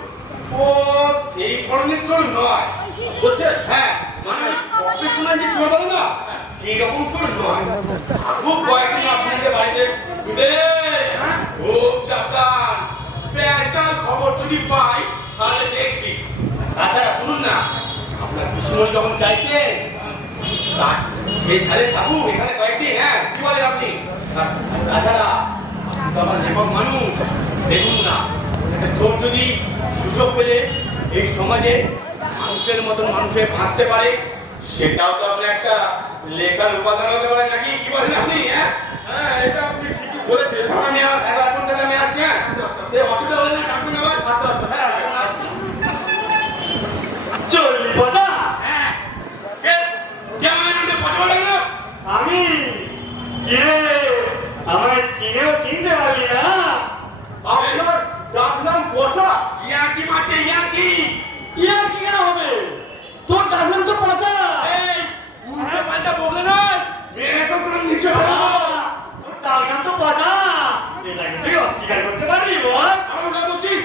ও সেই ধরনের চোর নয়, বুঝছেন? হ্যাঁ, মানে প্রফেশনাল যে চোর বলে না, সেই রকম চোর নয়। খুব কয়েকদিন আপনাদের বাড়িতে ঢুকে খুব সাবধান, পেঁচাল খবর যদি পাই তাহলে দেখবি। তাছাড়া শুনুন না, আপনার পিসিমণি যখন চাইছেন সেই ধারে থাকুক এখানে কয়েকদিন। হ্যাঁ, কি বলেন আপনি? আর তাছাড়া আপনি তো আমার লেখক মানুষ, দেখুন না, একটা চোর যদি সুযোগ পেলে এই সমাজে মানুষের মতন মানুষে বাঁচতে পারে, সেটাও তো আপনার একটা লেখার উপাদান হতে পারে নাকি? কি বলেন আপনি? হ্যাঁ, হ্যাঁ, এটা আপনি ঠিকই বলেছেন। আমি এখন থেকে আমি আসি। হ্যাঁ, সে অসুবিধা হলে না ডাকবেন আবার। আচ্ছা, হ্যাঁ, এখন আসি। চললি পচা? হ্যাঁ, কে আমার নামে পছন্দ লাগলো? আমি কিরে, আমায় চিনেও চিনতে পারলি না? আপনার ডাকলাম পচা। ইয়াকি মারছে, ইয়াকি। ইয়ার কি কেন হবে? তোর ডাকলাম তো পচা। এই উল্টো পাল্টা বললে নয়, মেরে তো তোর নিচে ফেলাবো। তোর ডাকলাম তো পচা, এটাকে তুই অস্বীকার করতে পারবি বল? আরো না বলছিস?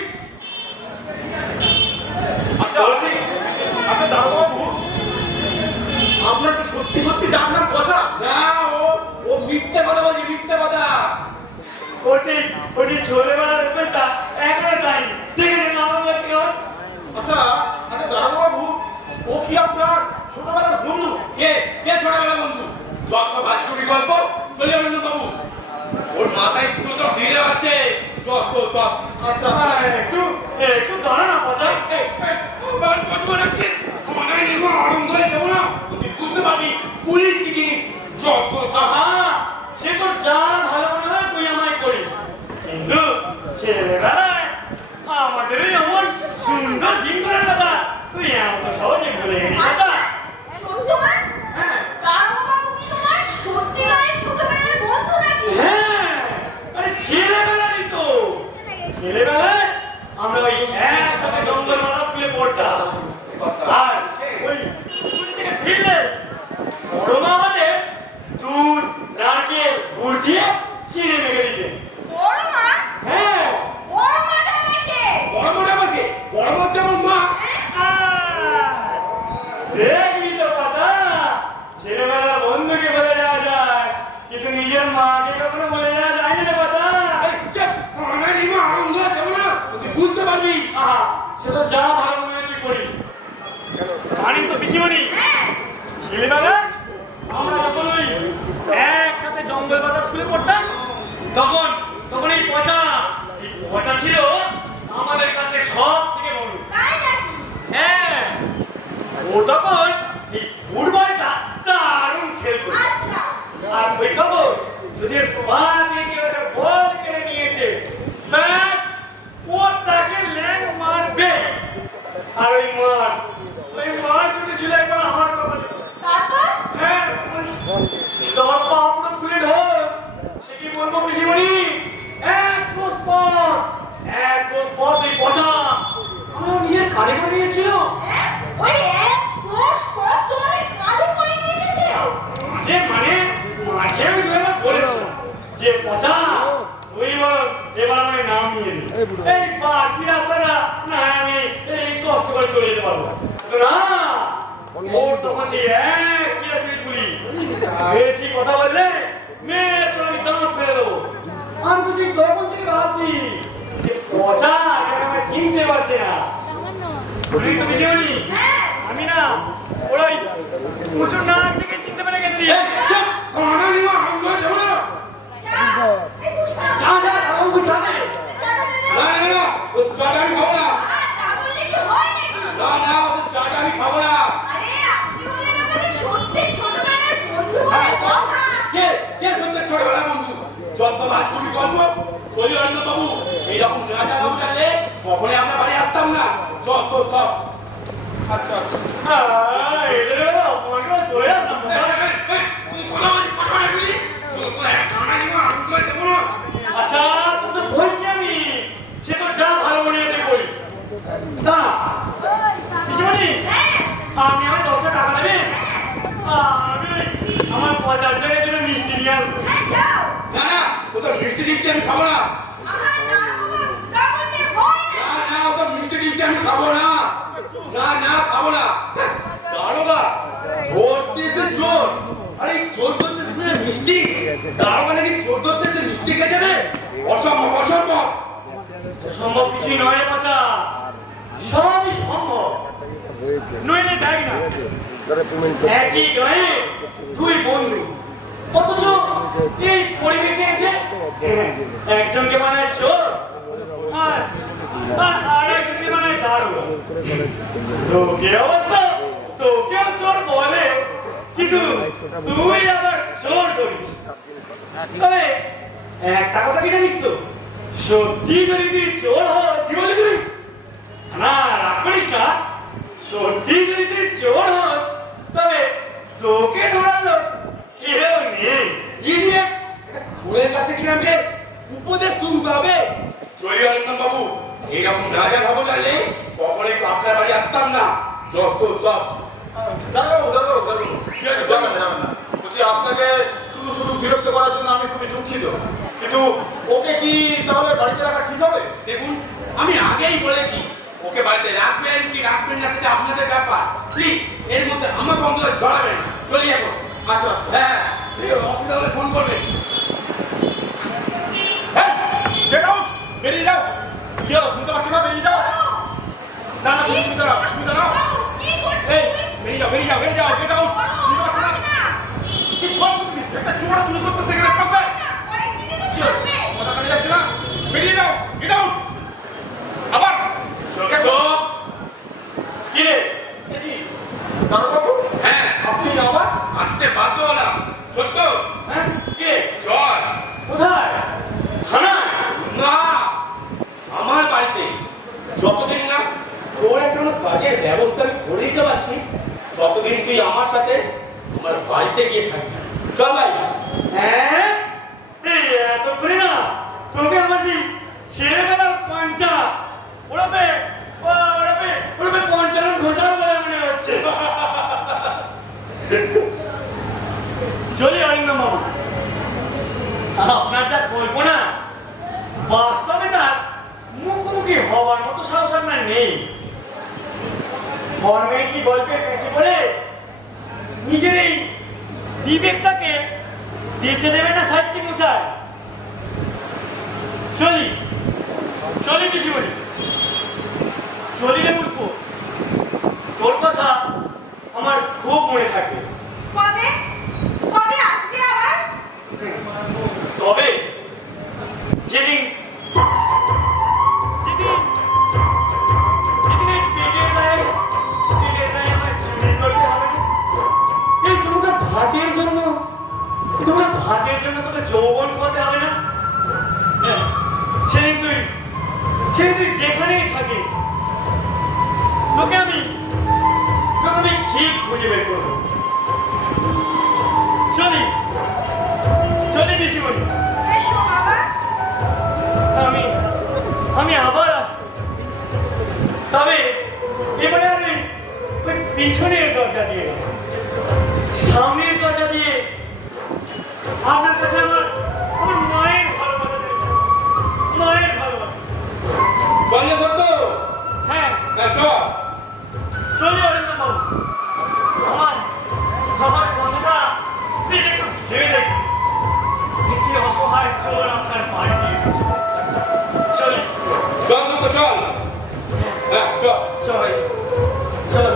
আচ্ছা, দারোগাবাবু, আপনার কি সত্যি ডাকলাম পচা? না, ও মিথ্যে কথা বলছে, মিথ্যে কথা। ওর সেই ছোটবেলার অভ্যেসটা এখনো যায়নি। দেখেছেন আমার বয়স কেমন? আচ্ছা, দারোগাবাবু, ও কি আপনার ছোটবেলার বন্ধু? কে ছোটবেলা বন্ধু? সব ভাজকুবি গল্প চলে অরিন্দম বাবু। ওর মাথায় স্কুল সব ঢিলে আছে, যত সব। আচ্ছা, একটু দাঁড়া না পচা। পছন্দ রাখছিস, থানায় নেবো, আরম ধরে দেবো না। তুই বুঝতে পারবি পুলিশ কি জিনিস, যত সব। সে তো যা ভালো মনে হয় তুই আমায় করিস, কিন্তু ছেলেবেলায় আমাদের এমন সুন্দর দিনগুলোর কথা তুই এত সহজে ভুলে গেলি। আচ্ছা, সত্যবান? হ্যাঁ দারোগাবাবু কি তোমার সত্যিকারের ছোটবেলার বন্ধু নাকি? হ্যাঁ, আরে ছেলেবেলারই তো। ছেলেবেলায় আমরা ওই একসাথে জঙ্গল মাথা স্কুলে পড়তাম। জানেন তো পিসিমণি হ্যাঁ ছেলেবেলা আমরা যখন ওই একসাথে জঙ্গল বাজার স্কুলে পড়তাম তখন তখন এই পচা ছিল আমাদের কাছে সব থেকে বড়। তাই নাকি হ্যাঁ ও তখন এই ফুটবলটা দারুণ খেলতো। আচ্ছা আর ওই খবর যদি পা থেকে ওটা বল কেড়ে নিয়েছে ব্যাস ও তাকে ল্যাং মারবে। আর ওই মার যদি ছিল একবার আমার কপালে। তারপর হ্যাঁ তোমার পা পুরো ফুলে ঢোল। সে কি বলবো পিসিমণি এক পথ এই পচা আমার নিজের কানে করে নিয়েছিল। হ্যাঁ, ওই এক ক্রোশ পথ তোমাদের কাঁধে করে নিয়ে এসেছে মানে মাঝে আমি দুবার বলেছিলাম যে পচা তুই বল এবার আমি নাম নিয়ে নি এই বাকি রাস্তাটা না আমি এই কষ্ট করে চলে যেতে পারবো না। ওর তখন সেই এক চিরাচিরি গুলি বেশি কথা বললে মেয়ে তোর আমি দাঁত ফেলে দেবো। আমি তো ঠিক তখন থেকে ভাবছি যে পচা এখানে আমার চিনতে পারছে না। বুঝলি তো বিষয়নি হ্যাঁ আমি না ওরাই প্রচুর নাক থেকে চিনতে পেরে গেছি। চুপ খানা নিমা অঙ্গ দেব না এই পুষ্পা যা যা আমাকে ছাড়ে চাটা দে না না ও চাটা আমি খাবো না তা বললে কি হয় নাকি না ও চাটা আমি খাবো না আরে আপনি বলেন আমাদের সত্যি ছোটবেলার বন্ধু বলে কথা কে সত্যি ছোটবেলার বন্ধু যত ভাজপুরি গল্প চলি অন্য বাবু এইরকম রাজা বাবু জানলে কখনই আপনার বাড়ি আসতাম না যত সব আচ্ছা আচ্ছা এদের অপমানটা চলে আসলাম। আচ্ছা তুই তো বলছি আমি সে তো যা ভালো মনে হতে বলিস না পিসিমণি আপনি আমায় 10টা টাকা দেবেন আমি আমার 50 জায়গায় দিলে মিষ্টি নিয়ে আসবো। হ্যাঁ যাও না না ওসব মিষ্টি টিষ্টি আমি খাবো না আমার তা বললে হয় না না ওসব মিষ্টি টিষ্টি আমি খাবো না না খাবো না দারোগা ধরতেছে চোর আরে চোর ধরতেছে মিষ্টি দারোগা নাকি চোর ধরতেছে মিষ্টি খেয়ে যাবে অসম্ভব অসম্ভব সম্ভব কিছুই নয় পচা সবই সম্ভব নইলে তাই না একই গায়ে দুই বন্ধু অথচ এই পরিবেশে এসে একজনকে বানায় চোর আর একজনকে বানায় দারোগা। লোকে অবশ্য তোকেও চোর বলে কিন্তু তুই আবার চোর ধরিস। তবে একটা কথা কি জানিস তো সত্যি যদি তুই চোর হস কি বলি তুই না রাগ করিস না সত্যি যদি তুই চোর হস তবে তোকে ধরালো কেউ নেই। ইডিয়েট চোরের কাছে কি আমাকে উপদেশ শুনতে হবে চলি অরিন্দম বাবু এইরকম রাজা ভাবো জানলে কখনোই আপনার বাড়ি আসতাম না যত সব বলছি আপনাকে শুধু শুধু বিরক্ত করার জন্য আমি খুবই দুঃখিত কিন্তু ওকে কি তাহলে বাড়িতে রাখা ঠিক হবে? দেখুন আমি আগেই বলেছি ওকে বাড়িতে রাখবেন কি রাখবেন না সেটা আপনাদের ব্যাপার প্লিজ এর মধ্যে আমাকে অন্তত জড়াবেন না চলি এখন আচ্ছা আচ্ছা হ্যাঁ অসুবিধা হলে ফোন করবেন গেট আউট বেরিয়ে যাও কি হলো শুনতে পাচ্ছ না বেরিয়ে যাও না না তুমি দাঁড়াও কি করছিস এই বেরিয়ে যাও গেট আউট শুনতে পাচ্ছ না কি করছো তুমি একটা চোর চুরি করতেছে এখানে থাকবে কয়েকদিনই তো থাকবে কথা কানে যাচ্ছে না বেরিয়ে যাও গেট আউট আবার তো কি রে কি দারোগাবু হ্যাঁ আপনি আবার আসতে বাধ্য হলাম সত্য হ্যাঁ কি রে চল কোথায় থানায়? না আমার বাড়িতে যতদিন না তোর একটা কোনো কাজের ব্যবস্থা আমি করে দিতে পারছি ততদিন তুই আমার সাথে আমার বাড়িতে গিয়ে থাকবি চল ভাই হ্যাঁ এই এতক্ষণে না তোকে আমার সেই ছেলেবেলার পাঞ্চা ওরবে পঞ্চানন ঘোষাল বলে মনে হচ্ছে। চলি অরিন্দম মামা আপনার যা কল্পনা বাস্তবে তার মুখোমুখি হওয়ার মতো সাহস আপনার নেই। ফরমেসি গল্পের কাছে বলে নিজের এই বিবেকটাকে বেঁচে দেবে না সাহিত্য মশাই। চলি পিসি বলি চলি রে পুষ্প তোর কথা আমার খুব মনে থাকবে। কবে কবে আসবে আবার? তবে যেদিন যেদিন যেদিন এই পেটের গায়ে আমার চিনি করতে হবে না, এই তোমরা ভাতের জন্য তোকে যৌবন করতে হবে না, সেদিন তুই যেখানেই থাকিস তোকে আমি ঠিক খুঁজে বের করবো। চলি বেশি বলি, এসো বাবা। আমি আবার আসবো, তবে এবারে আমি ওই পিছনের দরজা দিয়ে না, সামনের দরজা দিয়ে আপনার কাছে আমার মায়ের ভালোবাসা দেব, মায়ের ভালোবাসা। চলে সত্য হ্যাঁ চল চলি অরিন্দম বাবু, আমার কথাটা প্লিজ একটু ভেবে দেখুন। একটি অসহায় চোর আপনার বাড়িতে এসেছে। চলি চল সত্য চল। হ্যাঁ চল চল।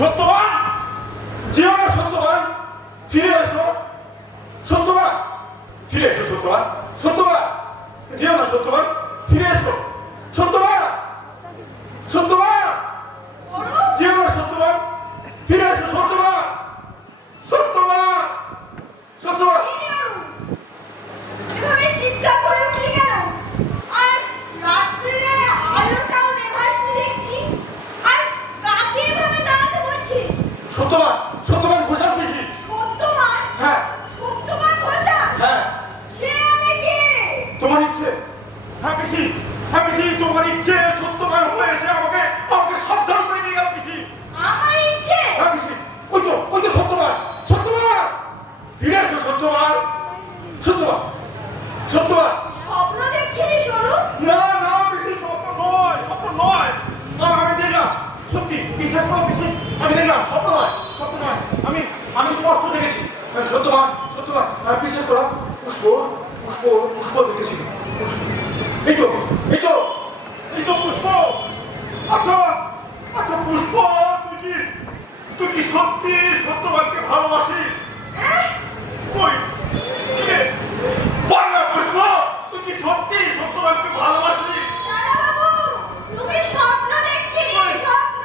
সত্যবান যেও না, সত্যবান ফিরে এসো, সত্যবান ফিরে এসো, সত্যবান যেও না, সত্যবান ফিরে এসো, সত্যবান যেও না, সত্যবান ফিরে এসো, সত্যবান এভাবে চিৎকার করে উঠলি কেন? আর রাত্রিরে আলোটাও নেভাসনি দেখছি, আর কাকে এভাবে দাঁড়াতে বলছিস? সত্যবান ঘোষাল পিসি। সত্যবান? হ্যাঁ সত্যবান ঘোষাল? হ্যাঁ সে আমি কে রে? তোমার ইচ্ছে, হ্যাঁ পিসি তোমার ইচ্ছে সত্যবান হয়ে এসে আমাকে সাবধান করে দিয়ে গেল পিসি। আমার ইচ্ছে? হ্যাঁ পিসি ওই তো সত্যবান ফিরে এসো, সত্যবান স্বপ্ন দেখছিস সরু? না পিসি স্বপ্ন নয় আমি দেখলাম, সত্যি বিশ্বাস করো পিসি, আমি দেখলাম স্বপ্ন নয় আমি স্পষ্ট দেখেছি। সত্যবান বিশ্বাস করো, পুষ্প দেখেছি। এই তো পুষ্প। আচ্ছা পুষ্প, তুই কি সত্যি সত্যবানকে ভালোবাসিস? কই বল না পুষ্প, তুই কি সত্যি সত্যবানকে ভালোবাসিস? দাদাবাবু, তুমি স্বপ্ন দেখছিলি? ওই। স্বপ্ন?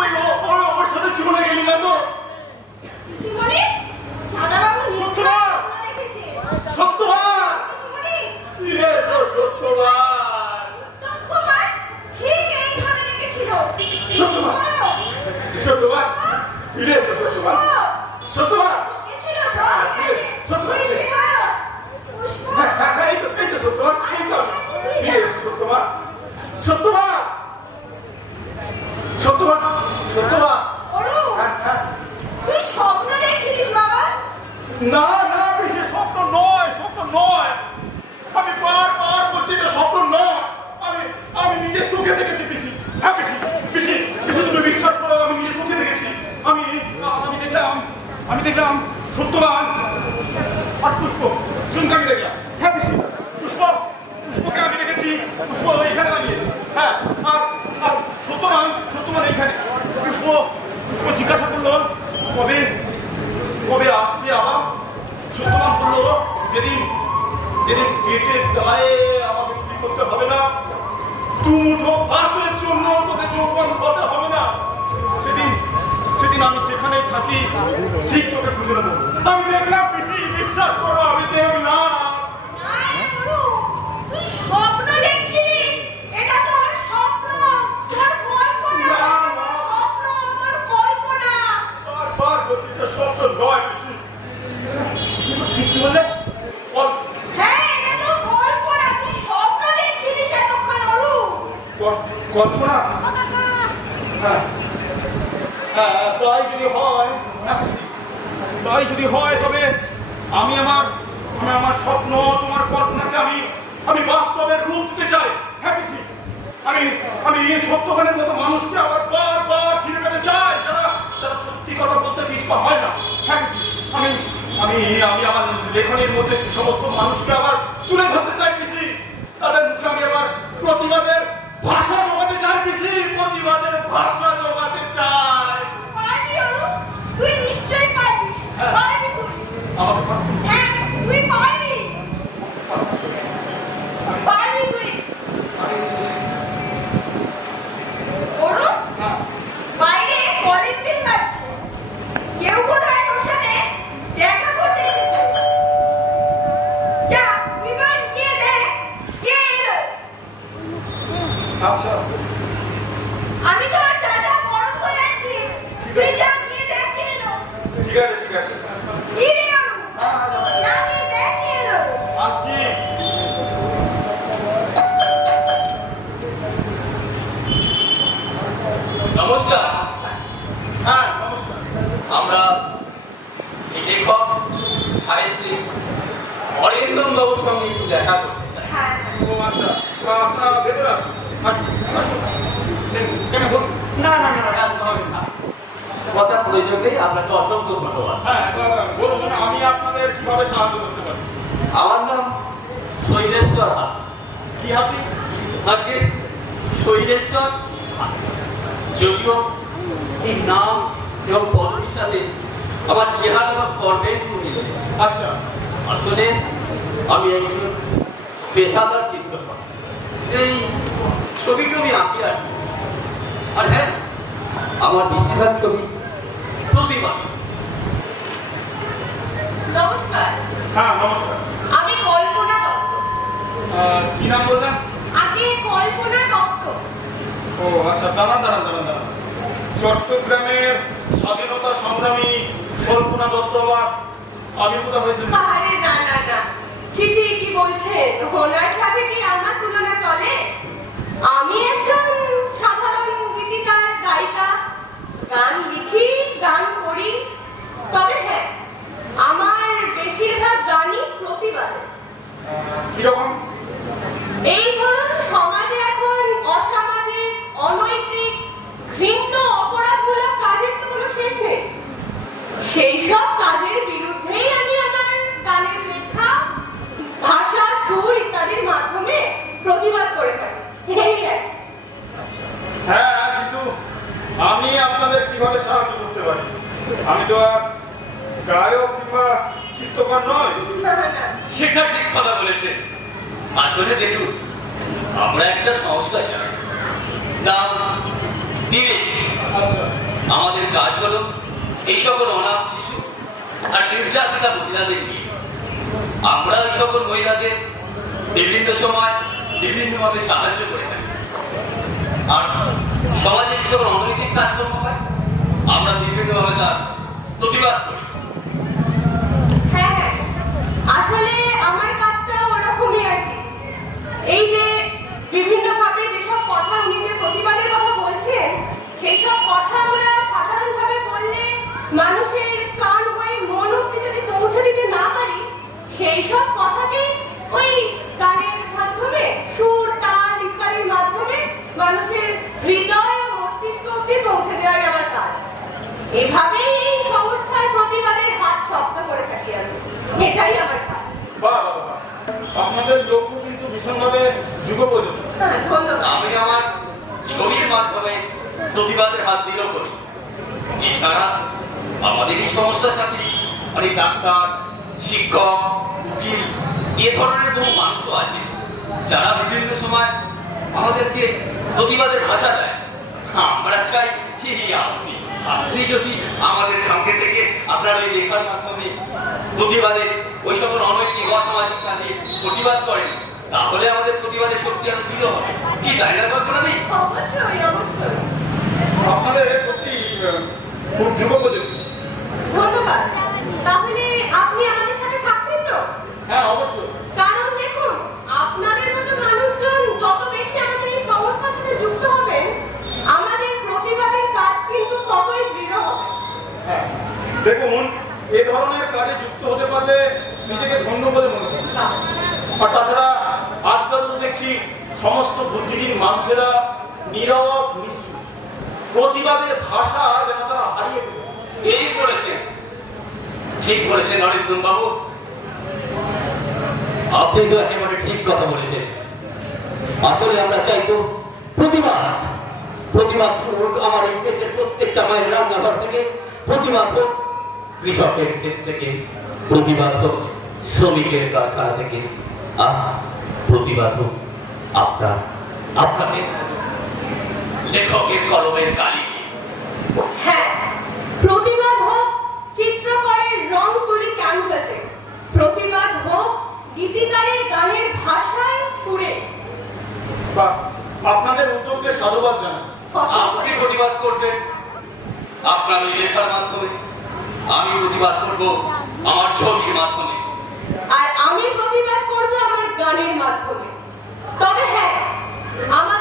ওই ওর সাথে চলে গেলি না তো? পিসিমণি, দাদাবাবু নিশ্চয়ই সত্যবান! স্বপ্ন দেখেছে। সত্যবান পিসিমণি, ফিরে এসো, সত্যবান উত্তম কুমার ঠিক এইভাবে দেখেছিল। সত্যবান ফিরে এসো, সত্যবান দেখেছিল তো? সত্যবান দেখেছিল? পুষ্প? হ্যাঁ এই তো সত্যবান ফিরে এসো, সত্যবান অরু, হ্যাঁ তুই স্বপ্ন দেখছিলিস বাবা? না বেশি স্বপ্ন নয় আমি বার বলছি এটা স্বপ্ন নয়, আমি নিজের চোখে দেখেছি পিসি। হ্যাঁ পিসি তুমি বিশ্বাস করো, আমি নিজের চোখে দেখেছি। আমি দেখলাম সত্যবান আর পুষ্প আমি দেখলাম। হ্যাঁ পিসি পুষ্পকে আমি দেখেছি, পুষ্প এখানে দাঁড়িয়ে। হ্যাঁ আর সত্যবান এইখানে। পুষ্প জিজ্ঞাসা করলো কবে আসবে আবার। সত্যবান বললো যেদিন পেটের গায়ে আমাকে চুরি করতে হবে না, দু মুঠো ভাতের জন্য তোকে যৌবন করতে হবে না, সেদিন আমি যেখানেই থাকি ঠিক তোকে খুঁজে নেবো। আমি দেখলাম পিসি, বিশ্বাস করো আমি দেখলাম। না অরু, তুই স্বপ্ন দেখছিলিস, এটা তোর স্বপ্ন, তোর কল্পনা। কল্পনা হ্যাঁ হ্যাঁ তাই যদি হয় তাই যদি হয় তবে আমি আমার স্বপ্ন তোমার কল্পনাকে আমি বাস্তবের রূপ দিতে চাই। হ্যাঁ পিসি, আমি সত্যবানের মতো মানুষকে আবার বারবার ফিরে পেতে চাই, যারা সত্যি কথা বলতে পিছপা হয় না। হ্যাঁ পিসি, আমি আমার লেখনের মধ্যে সে সমস্ত মানুষকে আবার তুলে ধরতে চাই পিসি। তাদের মুখে আমি আবার প্রতিবাদের ভাষা জোগাতে চাই পিসি, প্রতিবাদের ভাষা জোগাতে চাই। পারবি অরূপ, তুই নিশ্চয়ই পারবি। পারবি তুই। আমাকে পারবি? হ্যাঁ, তুই পারবি। পারবি তুই। অরূপ, বাইরে কলিং বেল বাজছে। কেউ কোথায় তোর সাথে দেখা করতে এসেছে। যা, তুই বার গিয়ে দেখ কে এলো। আচ্ছা আমি তো আর চাটা গরম করে আছি। তুই যা গিয়ে দেখ কে এলো। ঠিক আছে ঠিক আছে কি রে অরূপ? যা গিয়ে দেখ কে এলো। আসছি। নমস্কার। হ্যাঁ নমস্কার। আমরা এই লেখক সাহিত্যিক অরিন্দম বাবুর সঙ্গে একটু দেখা করতে চাই। হ্যাঁ, ও আচ্ছা, আপনারা ভেতরে আসুন। আসুন কেন বসুন। না না না ব্যস্ত হবেন না, কথা প্রয়োজন নেই। আপনাকে অসংখ্য ধন্যবাদ। হ্যাঁ বলুন, আমি আপনাদের কিভাবে সাহায্য করতে পারি? আমার নাম শৈলেশ্বর হাত। কি হাতি? আজকে শৈলেশ্বর হাত। যদিও এই নাম এবং পদবীর সাথে আমার চেহারা বা কর্মের মিলে। আচ্ছা আসলে আমি একজন পেশাদার চিত্রকর। এই ছবি টবি আঁকি আর কি। আর হ্যাঁ, আমার বেশিরভাগ ছবি প্রতিভা। নমস্কার, হ্যাঁ নমস্কার। আমি কল্পনা দত্ত। কি নাম বললেন? আগে কল্পনা দত্ত। ও আচ্ছা, দাঁড়ান। চট্টগ্রামের স্বাধীনতা সংগ্রামী কল্পনা দত্ত আবার আবির্ভূত হয়েছিল। আরে না না না, ছি ছি, কি বলছেন? ওনার সাথে কি আমার তুলনা চলে? আমি একজন সাধারণ গীতিকার, গায়িকা। গান লিখি, গান করি। তবে হ্যাঁ, আমার বেশিরভাগ গানই প্রতিবাদে। কিরকম? এই ধরুন, সমাজে এখন অসামাজিক, অনৈতিক, ঘৃণ্য, অপরাধমূলক কাজের তো কোনো শেষ নেই। সেই সব কাজের বিরুদ্ধেই আমি আমার গানের লেখা, ভাষা, সুর ইত্যাদির মাধ্যমে প্রতিবাদ করে থাকি। এই আর কি। হ্যাঁ, কিন্তু আমি আপনাদের কিভাবে সাহায্য করতে পারি? আমি তো আর গায়ক কিংবা চিত্রকর নয়। না না, সেটা ঠিক কথা বলেছেন। আসলে দেখুন, আমরা একটা সংস্থা চালাই, নাম বিবেক। আচ্ছা আমাদের কাজ হলো এই সকল অনাথ শিশু আর নির্যাতিতা মহিলাদের নিয়ে। আমরা এই সকল মহিলাদের বিভিন্ন সময় বিভিন্নভাবে সাহায্য করে থাকি। আর সমাজে যে সকল অনৈতিক কাজকর্ম হয়, আমরা বিভিন্নভাবে তার প্রতিবাদ করি। হ্যাঁ হ্যাঁ, আসলে আমার কাজটা ওরকমই আর কি। এই যে বিভিন্নভাবে যেসব কথা উনি যে প্রতিবাদের কথা বলছেন, সেই সব কথা আমরা সাধারণভাবে বললে মানুষের কান হয়ে মন অব্দি যদি পৌঁছে দিতে না পারি, সেই সব কথাকে ওই গানের মাধ্যমে, সুর, তাল ইত্যাদির মাধ্যমে মানুষের হৃদয় ও মস্তিষ্ক অব্দি পৌঁছে দেওয়াই আমার কাজ। এভাবেই এই সংস্থার প্রতিবাদের হাত শক্ত করে থাকি আমি। এটাই আমার কাজ। বাহ, আপনাদের লক্ষ্য কিন্তু ভীষণভাবে যুগোপযোগী। হ্যাঁ, ধন্যবাদ। আমি আমার ছবির মাধ্যমে প্রতিবাদের হাত দিলেও করি। এছাড়া আমাদের এই সংস্থার সাথে অনেক ডাক্তার, শিক্ষক, উকিল, এ ধরনের বহু মানুষও আছে, যারা বিভিন্ন সময় আমাদেরকে প্রতিবাদের ভাষা দেয়। আমরা চাই কি আপনি যদি আমাদের সঙ্গে থেকে আপনার ওই লেখার মাধ্যমে প্রতিবাদের ওই সকল অনৈতিক, অসামাজিক কাজে প্রতিবাদ করেন, তাহলে আমাদের প্রতিবাদের শক্তি আরো দৃঢ় হবে। কি তাই না কল্পনা নেই? অবশ্যই অবশ্যই। আপনাদের সত্যি খুব যুগোপযোগী। ধন্যবাদ। তাহলে আপনি আমাদের সাথে থাকছেন তো? হ্যাঁ অবশ্যই। কারণ দেখুন, আপনাদের মতো মানুষজন যত বেশি আমাদের এই সংস্থার সাথে নিজেকে ধন্য বলে মনে করেন। আর তাছাড়া আজকাল তো দেখছি সমস্ত বুদ্ধিজীবী মানুষেরা নীরব নিষ্ঠুর, প্রতিবাদের ভাষা যেন তারা হারিয়ে ফেলে। ঠিক বলেছেন নরেন্দ্র বাবু, আপনি তো একেবারে ঠিক কথা বলেছেন। আসলে আমরা চাইতো প্রতিবাদ হোক আমার এই দেশের প্রত্যেকটা মায়ের রান্নাঘর থেকে, প্রতিবাদ হোক কৃষকের ক্ষেত থেকে, প্রতিবাদ হোক শ্রমিকের কারখানা থেকে, আর প্রতিবাদ হোক আপনাদের লেখকের কলমের কালি। হ্যাঁ, প্রতিবাদ হোক চিত্রকরের রং তুলি ক্যানভাসে, প্রতিবাদ হোক গীতিকারের গানের ভাষায় সুরে। আপনাদের উদ্যোগকে সাধুবাদ জানাই। আপনি প্রতিবাদ করবেন আপনার ওই লেখার মাধ্যমে, আমি প্রতিবাদ করব আমার ছবির মাধ্যমে, আর আমি প্রতিবাদ করব আমার গানের মাধ্যমে। তবে হ্যাঁ, আমাদের